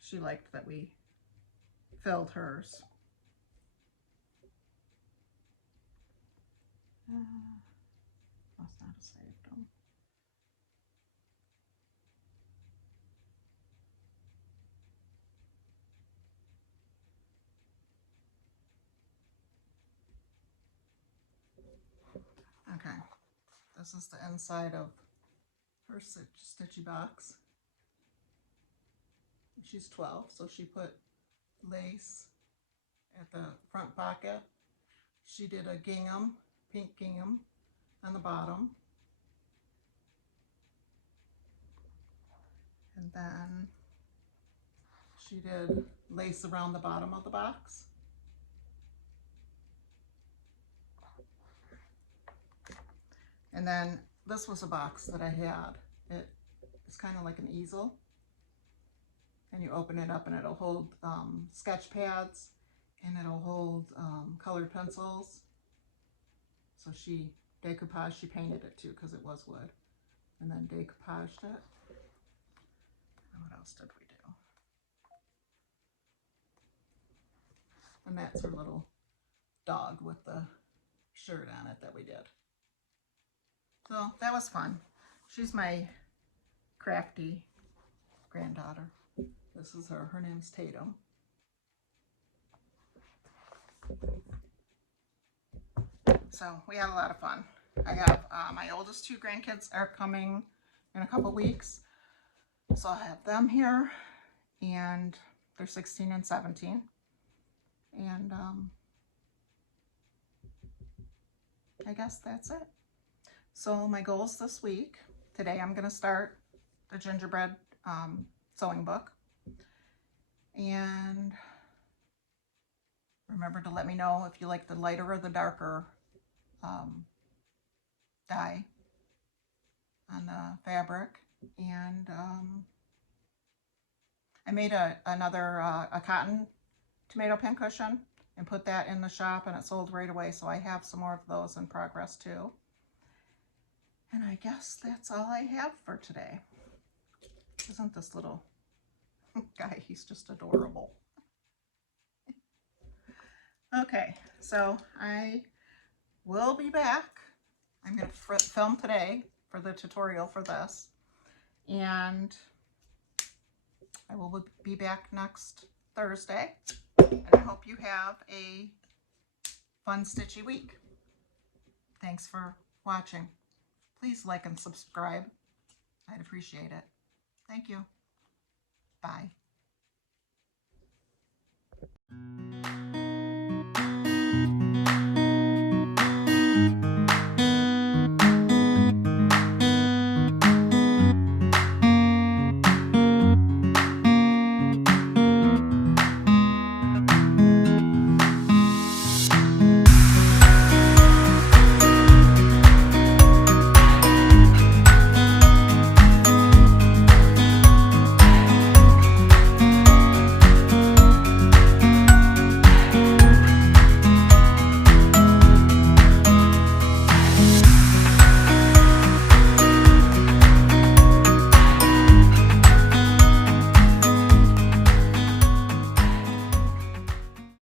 She liked that we filled hers. Must not have saved them. Okay, this is the inside of her stitchy box. She's 12, so she put lace at the front pocket. She did a gingham, pink gingham on the bottom. And then she did lace around the bottom of the box. And then this was a box that I had. It's kind of like an easel. And you open it up and it'll hold sketch pads and it'll hold colored pencils. So she decoupaged, she painted it too because it was wood, and then decoupaged it. And what else did we do? And that's her little dog with the shirt on it that we did. So that was fun. She's my crafty granddaughter. This is her. Her name's Tatum. So we had a lot of fun. I have my oldest two grandkids are coming in a couple weeks. So I have them here, and they're 16 and 17. And I guess that's it. So my goals this week, today I'm going to start the gingerbread sewing book. And remember to let me know if you like the lighter or the darker dye on the fabric. And I made another cotton tomato pincushion and put that in the shop, and it sold right away. So I have some more of those in progress too. And I guess that's all I have for today. Isn't this little guy, he's just adorable. Okay, so I will be back. I'm going to film today for the tutorial for this, and I will be back next Thursday, and I hope you have a fun stitchy week. Thanks for watching. Please like and subscribe. I'd appreciate it. Thank you. Bye.